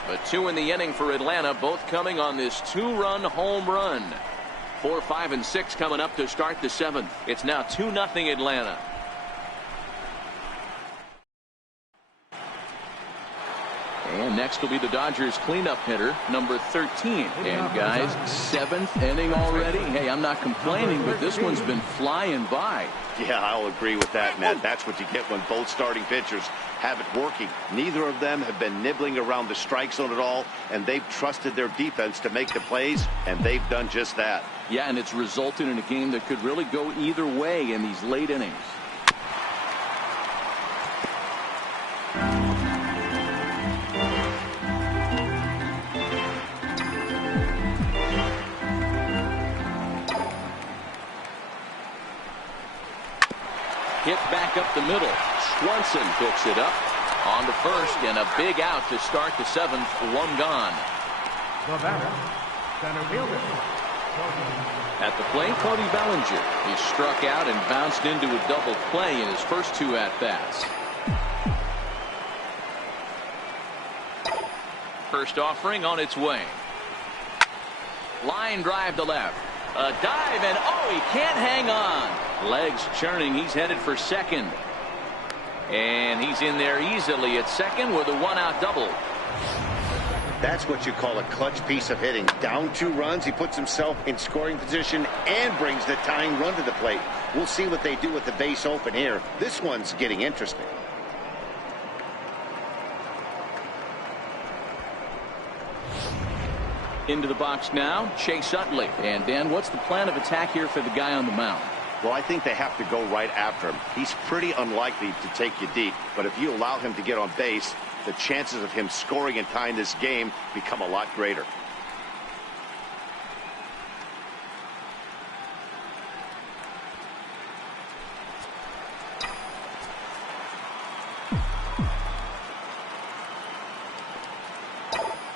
A 2 in the inning for Atlanta, both coming on this 2-run home run. 4, 5, and 6 coming up to start the 7th. It's now 2-0 Atlanta. And next will be the Dodgers cleanup hitter, number 13. And guys, 7th inning already. Hey, I'm not complaining, but this one's been flying by. Yeah, I'll agree with that, Matt. That's what you get when both starting pitchers have it working. Neither of them have been nibbling around the strike zone at all, and they've trusted their defense to make the plays, and they've done just that. Yeah, and it's resulted in a game that could really go either way in these late innings. Hit back up the middle. Swanson picks it up on to first, and a big out to start the 7th. 1 gone. The batter, center fielder. At the plate, Cody Bellinger. He struck out and bounced into a double play in his first 2 at-bats. First offering on its way. Line drive to left. A dive, and oh, he can't hang on. Legs churning. He's headed for second. And he's in there easily at second with a 1-out double. That's what you call a clutch piece of hitting. Down 2 runs, he puts himself in scoring position and brings the tying run to the plate. We'll see what they do with the base open here. This one's getting interesting. Into the box now, Chase Utley. And Dan, what's the plan of attack here for the guy on the mound? Well, I think they have to go right after him. He's pretty unlikely to take you deep, but if you allow him to get on base, the chances of him scoring and tying this game become a lot greater.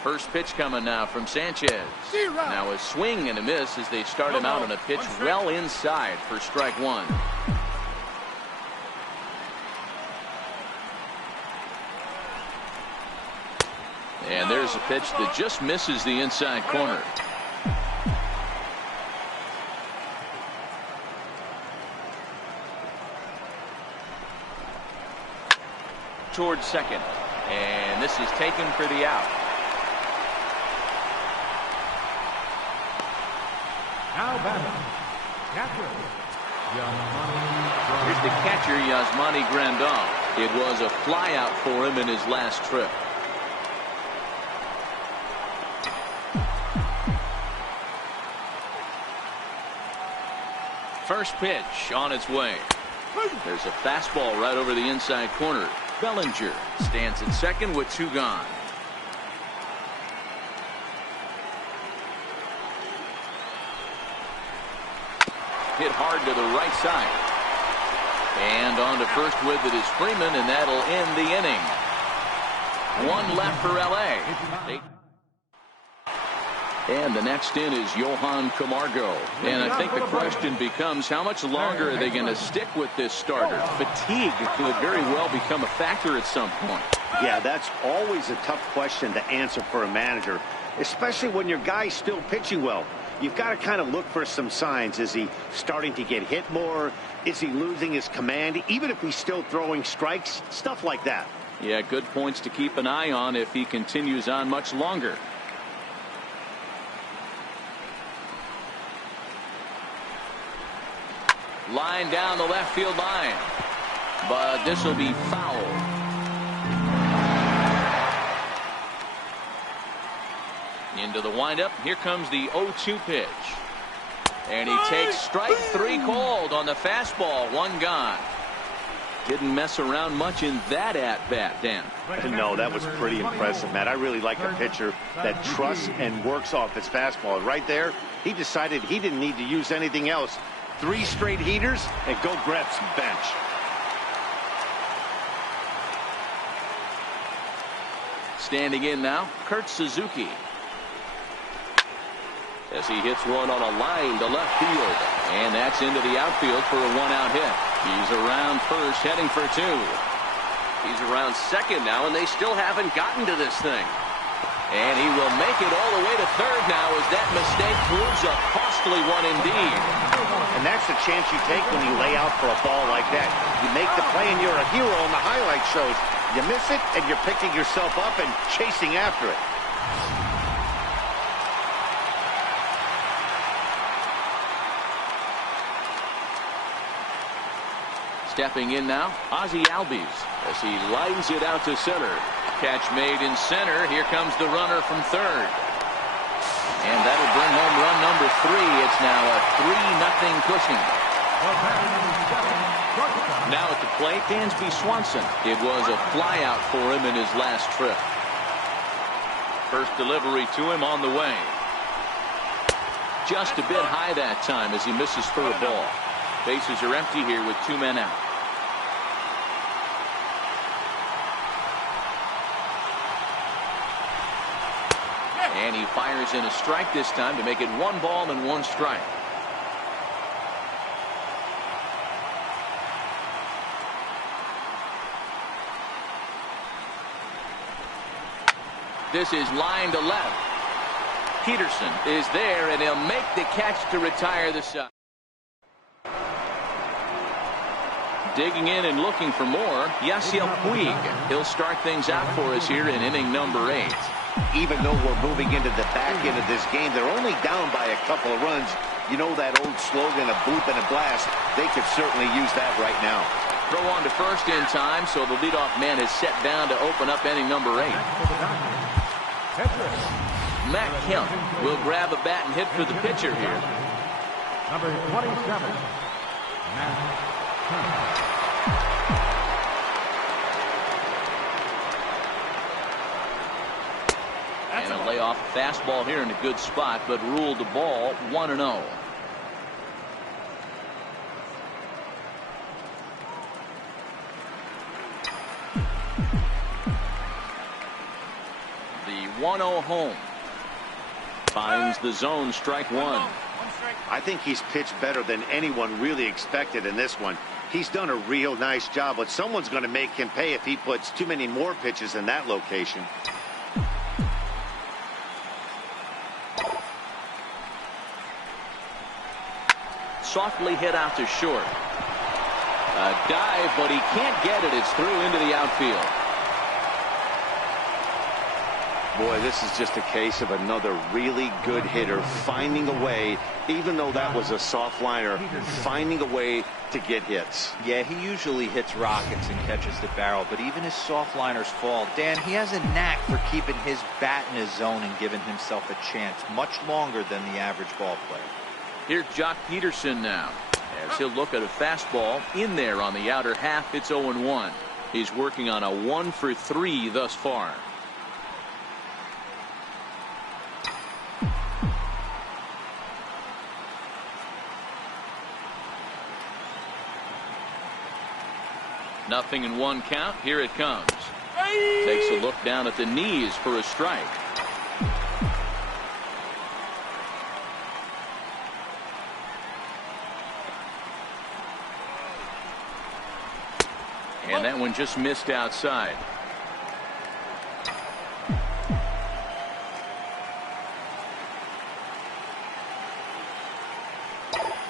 First pitch coming now from Sanchez. Now a swing and a miss as they start him out on a pitch well inside for strike 1. And there's a pitch that just misses the inside corner. Towards second. And this is taken for the out. Now batting, catcher, Here's the catcher, Yasmani Grandal. It was a flyout for him in his last trip. First pitch on its way. There's a fastball right over the inside corner. Bellinger stands at second with 2 gone. Hit hard to the right side. And on to first with it is Freeman, and that'll end the inning. 1 left for L.A. And the next in is Johan Camargo. And I think the question becomes, how much longer are they going to stick with this starter? Fatigue could very well become a factor at some point. Yeah, that's always a tough question to answer for a manager, especially when your guy's still pitching well. You've got to kind of look for some signs. Is he starting to get hit more? Is he losing his command? Even if he's still throwing strikes, stuff like that. Yeah, good points to keep an eye on if he continues on much longer. Line down the left field line. But this will be foul. Into the windup. Here comes the 0-2 pitch. And he takes strike 3 called on the fastball. 1 gone. Didn't mess around much in that at-bat, Dan. No, that was pretty impressive, Matt. I really like a pitcher that trusts and works off his fastball. Right there, he decided he didn't need to use anything else. 3 straight heaters and go grab some bench. Standing in now, Kurt Suzuki. As he hits one on a line to left field. And that's into the outfield for a one-out hit. He's around first, heading for two. He's around second now, and they still haven't gotten to this thing. And he will make it all the way to third now as that mistake proves a costly one indeed. And that's the chance you take when you lay out for a ball like that. You make the play and you're a hero on the highlight shows. You miss it and you're picking yourself up and chasing after it. Stepping in now, Ozzie Albies as he lines it out to center. Catch made in center. Here comes the runner from third. And that'll bring home run number 3. It's now a 3-0 Cushing. Now at the plate, Dansby Swanson. It was a flyout for him in his last trip. First delivery to him on the way. Just a bit high that time as he misses third ball. Bases are empty here with 2 men out. And he fires in a strike this time to make it 1 ball and 1 strike. This is line to left. Peterson is there, and he'll make the catch to retire the side. Digging in and looking for more, Yasiel Puig. He'll start things out for us here in inning number 8. Even though we're moving into the back end of this game, they're only down by a couple of runs. You know that old slogan, a boop and a blast. They could certainly use that right now. Throw on to first in time, so the leadoff man is set down to open up inning number 8. Matt Kemp will grab a bat and hit for the pitcher here. Number 27, Matt Kemp. And a layoff fastball here in a good spot, but ruled the ball 1-0. The 1-0 home. Finds the zone, strike 1. I think he's pitched better than anyone really expected in this one. He's done a real nice job, but someone's going to make him pay if he puts too many more pitches in that location. Softly hit out to short. A dive, but he can't get it. It's through into the outfield. Boy, this is just a case of another really good hitter finding a way, even though that was a soft liner, finding a way to get hits. Yeah, he usually hits rockets and catches the barrel, but even his soft liners fall. Dan, he has a knack for keeping his bat in his zone and giving himself a chance much longer than the average ball player. Here's Jock Peterson now, as he'll look at a fastball in there on the outer half. It's 0-1. He's working on a 1-for-3 thus far. Nothing in 1 count. Here it comes. Takes a look down at the knees for a strike. And that one just missed outside.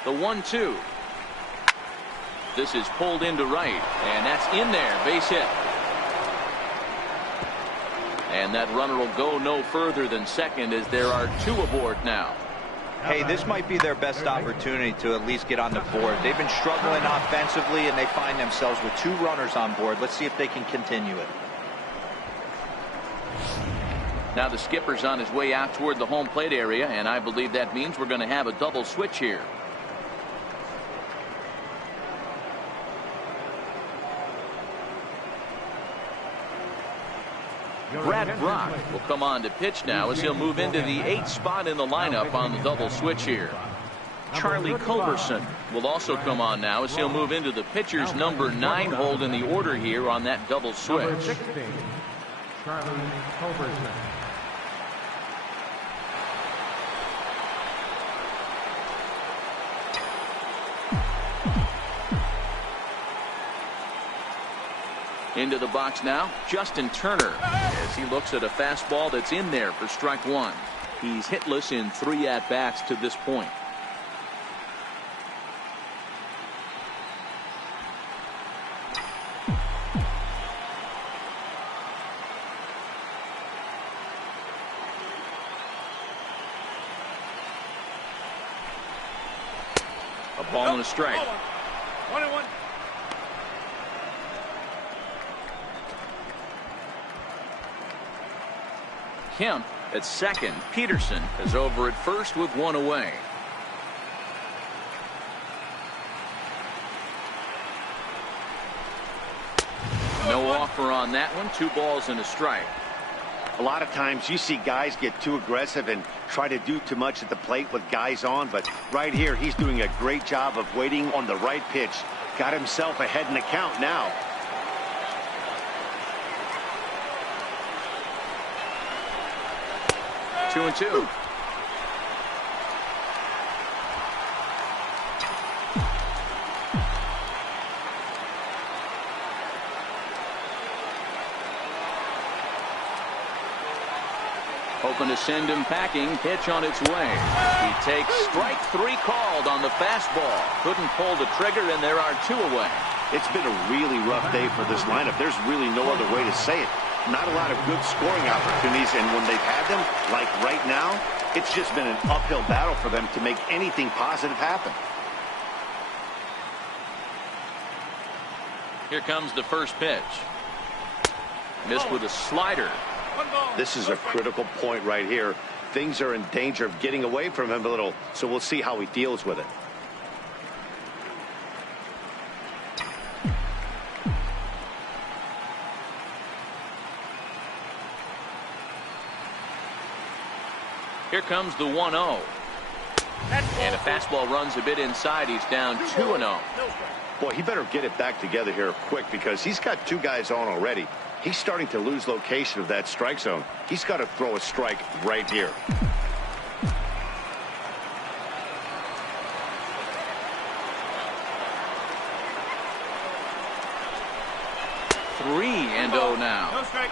The 1-2. This is pulled into right, and that's in there. Base hit. And that runner will go no further than second as there are 2 aboard now. Hey, this might be their best opportunity to at least get on the board. They've been struggling offensively, and they find themselves with 2 runners on board. Let's see if they can continue it. Now the skipper's on his way out toward the home plate area, and I believe that means we're going to have a double switch here. Brad Brock will come on to pitch now as he'll move into the 8th spot in the lineup on the double switch here. Charlie Culberson will also come on now as he'll move into the pitcher's number 9 hold in the order here on that double switch. Number 16, Charlie Culberson. Into the box now, Justin Turner, as he looks at a fastball that's in there for strike one. He's hitless in 3 at-bats to this point. A ball and a strike. 1-1. Kemp at second. Peterson is over at first with 1 away. No offer on that one. 2 balls and a strike. A lot of times you see guys get too aggressive and try to do too much at the plate with guys on, but right here he's doing a great job of waiting on the right pitch. Got himself ahead in the count now. Two and two. Hoping to send him packing. Pitch on its way. He takes strike 3 called on the fastball. Couldn't pull the trigger, and there are 2 away. It's been a really rough day for this lineup. There's really no other way to say it. Not a lot of good scoring opportunities, and when they've had them, like right now, it's just been an uphill battle for them to make anything positive happen. Here comes the first pitch. Missed with a slider. This is a critical point right here. Things are in danger of getting away from him a little, so we'll see how he deals with it. Here comes the 1-0. And a fastball runs a bit inside. He's down 2-0. Boy, he better get it back together here quick because he's got 2 guys on already. He's starting to lose location of that strike zone. He's got to throw a strike right here. Three and 0 now. No strike.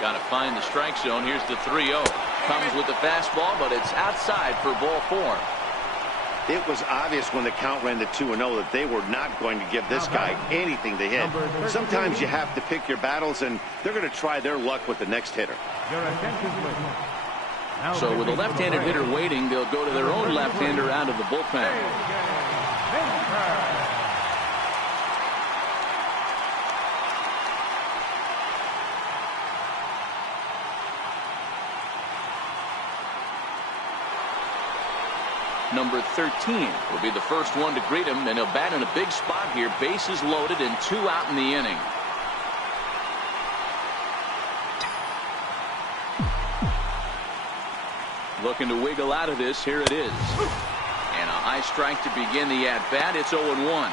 Got to find the strike zone. Here's the 3-0. Comes with the fastball, but it's outside for ball 4. It was obvious when the count ran to 2-0 that they were not going to give this guy anything to hit. Sometimes you have to pick your battles, and they're going to try their luck with the next hitter. So with a left-handed hitter waiting, they'll go to their own left-hander out of the bullpen. Number 13 will be the first one to greet him, and he'll bat in a big spot here. Bases loaded and 2 out in the inning. Looking to wiggle out of this. Here it is. And a high strike to begin the at-bat. It's 0-1.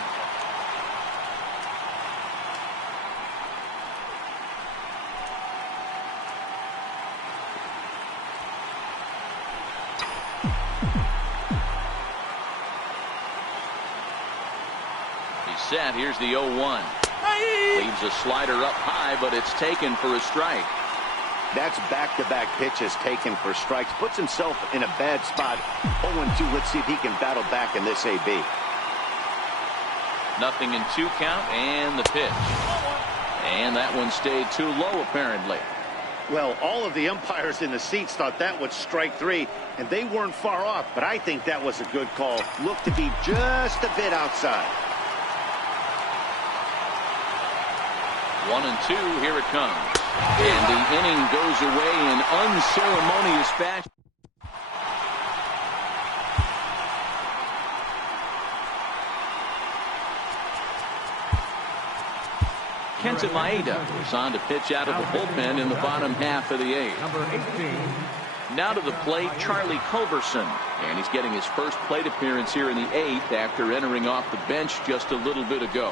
Set. Here's the 0-1. Leaves a slider up high, but it's taken for a strike. That's back-to-back pitches taken for strikes. Puts himself in a bad spot. 0-2. Let's see if he can battle back in this AB. Nothing in 2 count, and the pitch. And that one stayed too low, apparently. Well, all of the umpires in the seats thought that was strike 3, and they weren't far off, but I think that was a good call. Looked to be just a bit outside. 1-2, here it comes. And the inning goes away in unceremonious fashion. Kenta Maeda is on to pitch out of the bullpen in the bottom half of the 8th. Number 18, Now to the plate, Charlie Culberson. And he's getting his first plate appearance here in the 8th after entering off the bench just a little bit ago.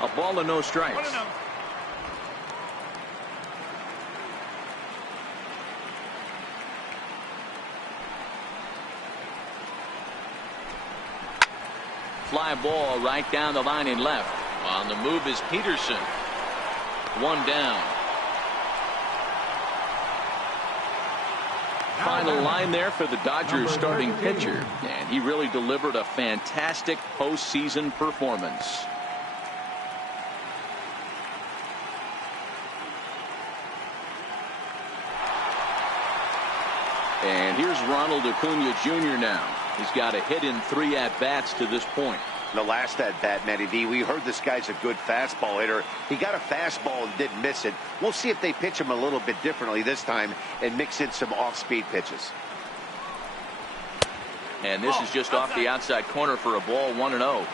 A ball and no strikes. Fly ball right down the line and left. On the move is Peterson. One down. Final line there for the Dodgers starting pitcher, and he really delivered a fantastic postseason performance. And here's Ronald Acuna Jr. now. He's got a hit in 3 at-bats to this point. The last at-bat, Matty V, we heard this guy's a good fastball hitter. He got a fastball and didn't miss it. We'll see if they pitch him a little bit differently this time and mix in some off-speed pitches. And this is just off the outside corner for a ball, 1-0.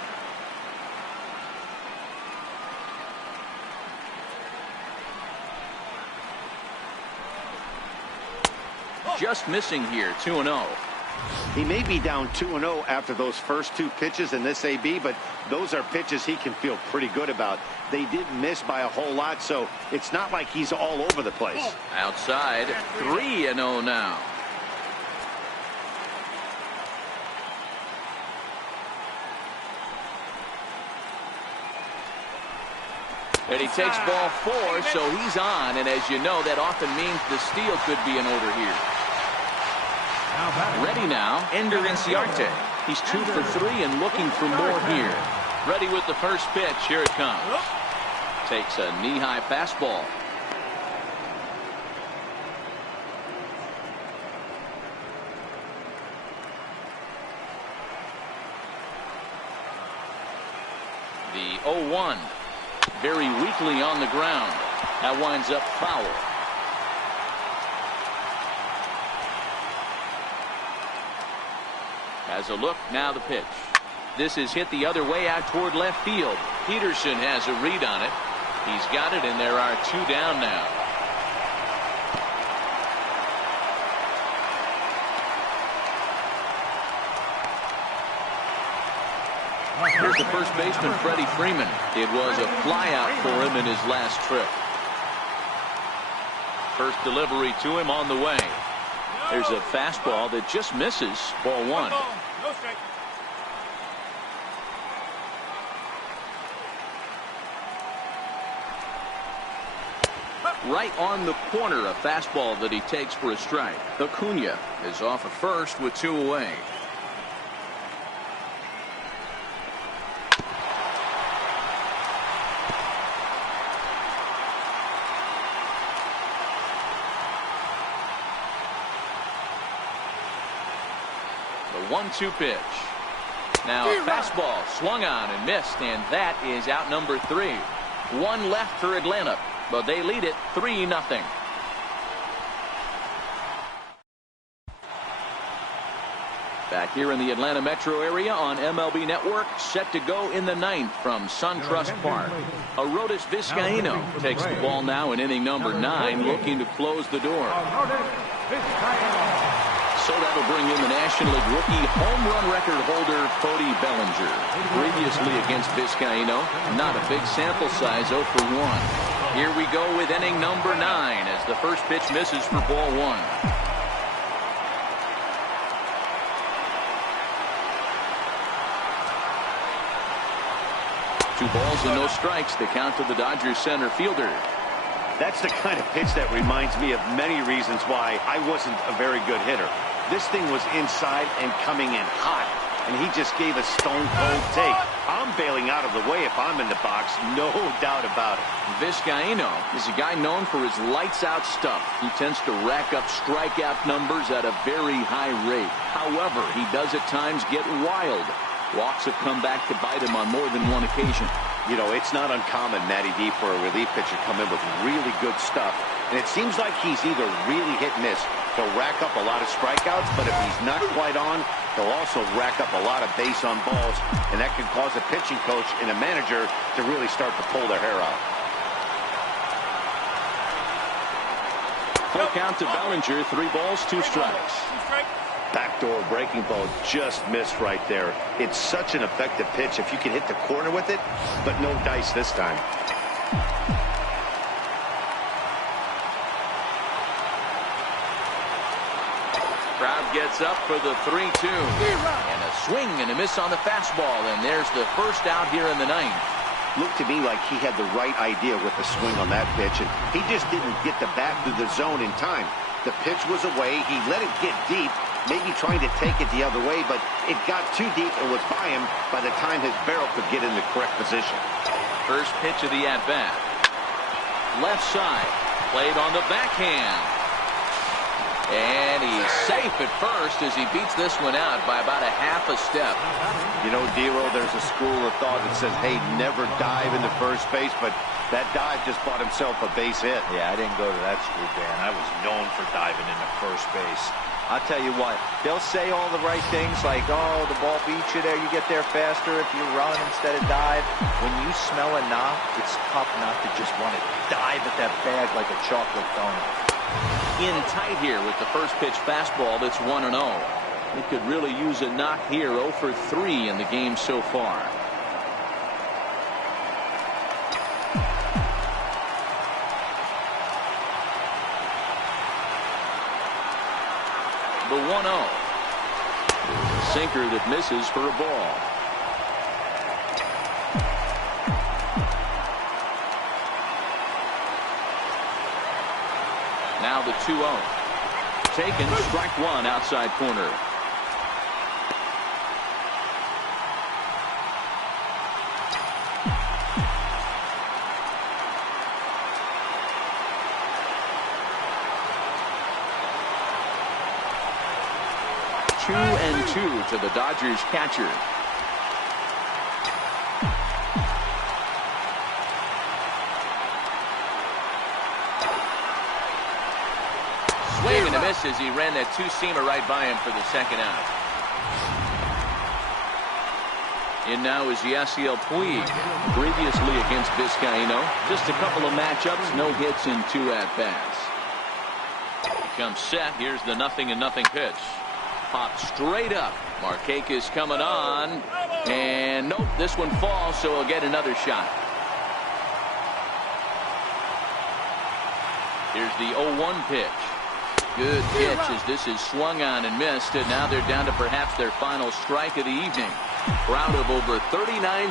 Just missing here, 2-0. He may be down 2-0 after those first 2 pitches in this AB, but those are pitches he can feel pretty good about. They didn't miss by a whole lot, so it's not like he's all over the place. Outside, 3-0 now. And he takes ball 4, so he's on, and as you know, that often means the steal could be in order here. Ready now, Ender Inciarte. He's 2 for 3 and looking for more here. Ready with the first pitch. Here it comes. Takes a knee-high fastball. The 0-1. Very weakly on the ground. That winds up foul. Has a look, now the pitch. This is hit the other way out toward left field. Peterson has a read on it. He's got it, and there are 2 down now. Here's the first baseman, Freddie Freeman. It was a flyout for him in his last trip. First delivery to him on the way. There's a fastball that just misses, ball 1. Right on the corner, a fastball that he takes for a strike. Acuna is off at first with 2 away. The 1-2 pitch. Now a fastball swung on and missed, and that is out number 3. 1 left for Atlanta, but they lead it 3-0. Back here in the Atlanta metro area on MLB Network, set to go in the 9th from SunTrust Park. Arodys Vizcaíno takes the ball now in inning number 9, looking to close the door. So that'll bring in the National League rookie home run record holder Cody Bellinger. Previously against Vizcaíno, not a big sample size, 0 for 1. Here we go with inning number 9 as the first pitch misses for ball 1. Two balls and no strikes. The count to the Dodgers center fielder. That's the kind of pitch that reminds me of many reasons why I wasn't a very good hitter. This thing was inside and coming in hot, and he just gave a stone-cold take. I'm bailing out of the way if I'm in the box, no doubt about it. Vizcaíno is a guy known for his lights-out stuff. He tends to rack up strikeout numbers at a very high rate. However, he does at times get wild. Walks have come back to bite him on more than one occasion. You know, it's not uncommon, Matty D, for a relief pitcher to come in with really good stuff. And it seems like he's either really hit and miss. He'll rack up a lot of strikeouts, but if he's not quite on, he'll also rack up a lot of base on balls. And that can cause a pitching coach and a manager to really start to pull their hair out. Full count to Bellinger. 3 balls, 2 strikes. Backdoor breaking ball just missed right there. It's such an effective pitch if you can hit the corner with it, but no dice this time. Crowd gets up for the 3-2. And a swing and a miss on the fastball. And there's the first out here in the 9th. Looked to me like he had the right idea with the swing on that pitch, and he just didn't get the bat through the zone in time. The pitch was away. He let it get deep, maybe trying to take it the other way, but it got too deep and was by him by the time his barrel could get in the correct position. First pitch of the at-bat. Left side. Played on the backhand. And he's safe at first as he beats this one out by about a half a step. You know, Dero, there's a school of thought that says, hey, never dive into first base, but that dive just bought himself a base hit. Yeah, I didn't go to that school, Dan. I was known for diving into first base. I'll tell you what, they'll say all the right things like, oh, the ball beats you there, you get there faster if you run instead of dive. When you smell a knock, it's tough not to just want to dive at that bag like a chocolate donut. In tight here with the first pitch fastball that's 1-0. It could really use a knock here. 0 for 3 in the game so far. The 1-0. Sinker that misses for a ball. Now the 2-0. Taken, strike 1 outside corner. Two and 2 to the Dodgers catcher. Swing and a miss as he ran that 2-seamer right by him for the second out. In now is Yasiel Puig. Previously against Vizcaíno. Just a couple of matchups, no hits in 2 at-bats. Comes set. Here's the 0-0 pitch. Popped straight up. Markakis coming on. And nope, this one falls, so he'll get another shot. Here's the 0-1 pitch. Good pitch as this is swung on and missed, and now they're down to perhaps their final strike of the evening. Crowd of over 39,000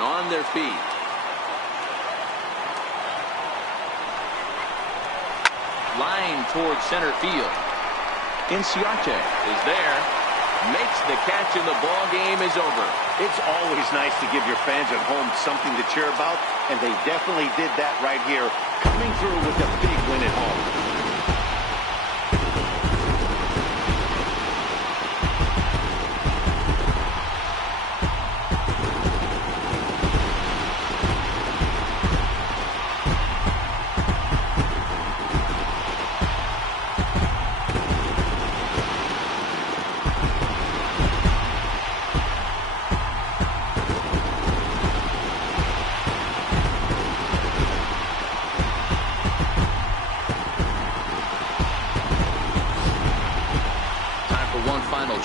on their feet. Line towards center field. Inciarte is there. Makes the catch, and the ball game is over. It's always nice to give your fans at home something to cheer about, and they definitely did that right here, coming through with a big win at home.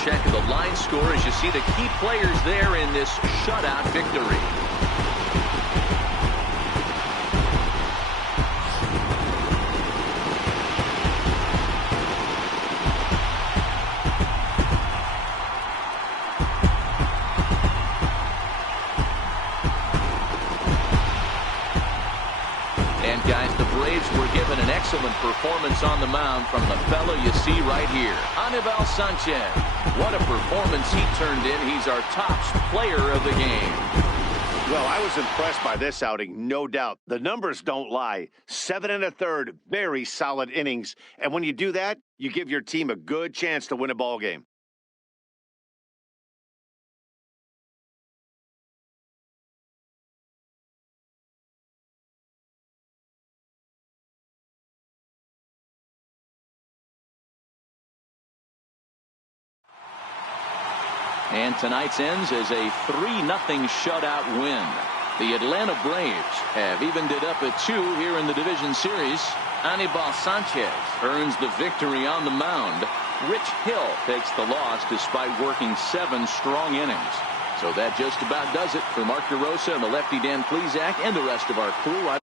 Check of the line score as you see the key players there in this shutout victory. And guys, the Braves were given an excellent performance on the mound from the fellow you see right here, Anibal Sanchez. What a performance he turned in. He's our top player of the game. Well, I was impressed by this outing, no doubt. The numbers don't lie. 7 1/3, very solid innings. And when you do that, you give your team a good chance to win a ball game. And tonight's ends as a 3-0 shutout win. The Atlanta Braves have evened it up at 2 here in the division series. Anibal Sanchez earns the victory on the mound. Rich Hill takes the loss despite working 7 strong innings. So that just about does it for Mark DeRosa and the lefty Dan Plesac and the rest of our crew.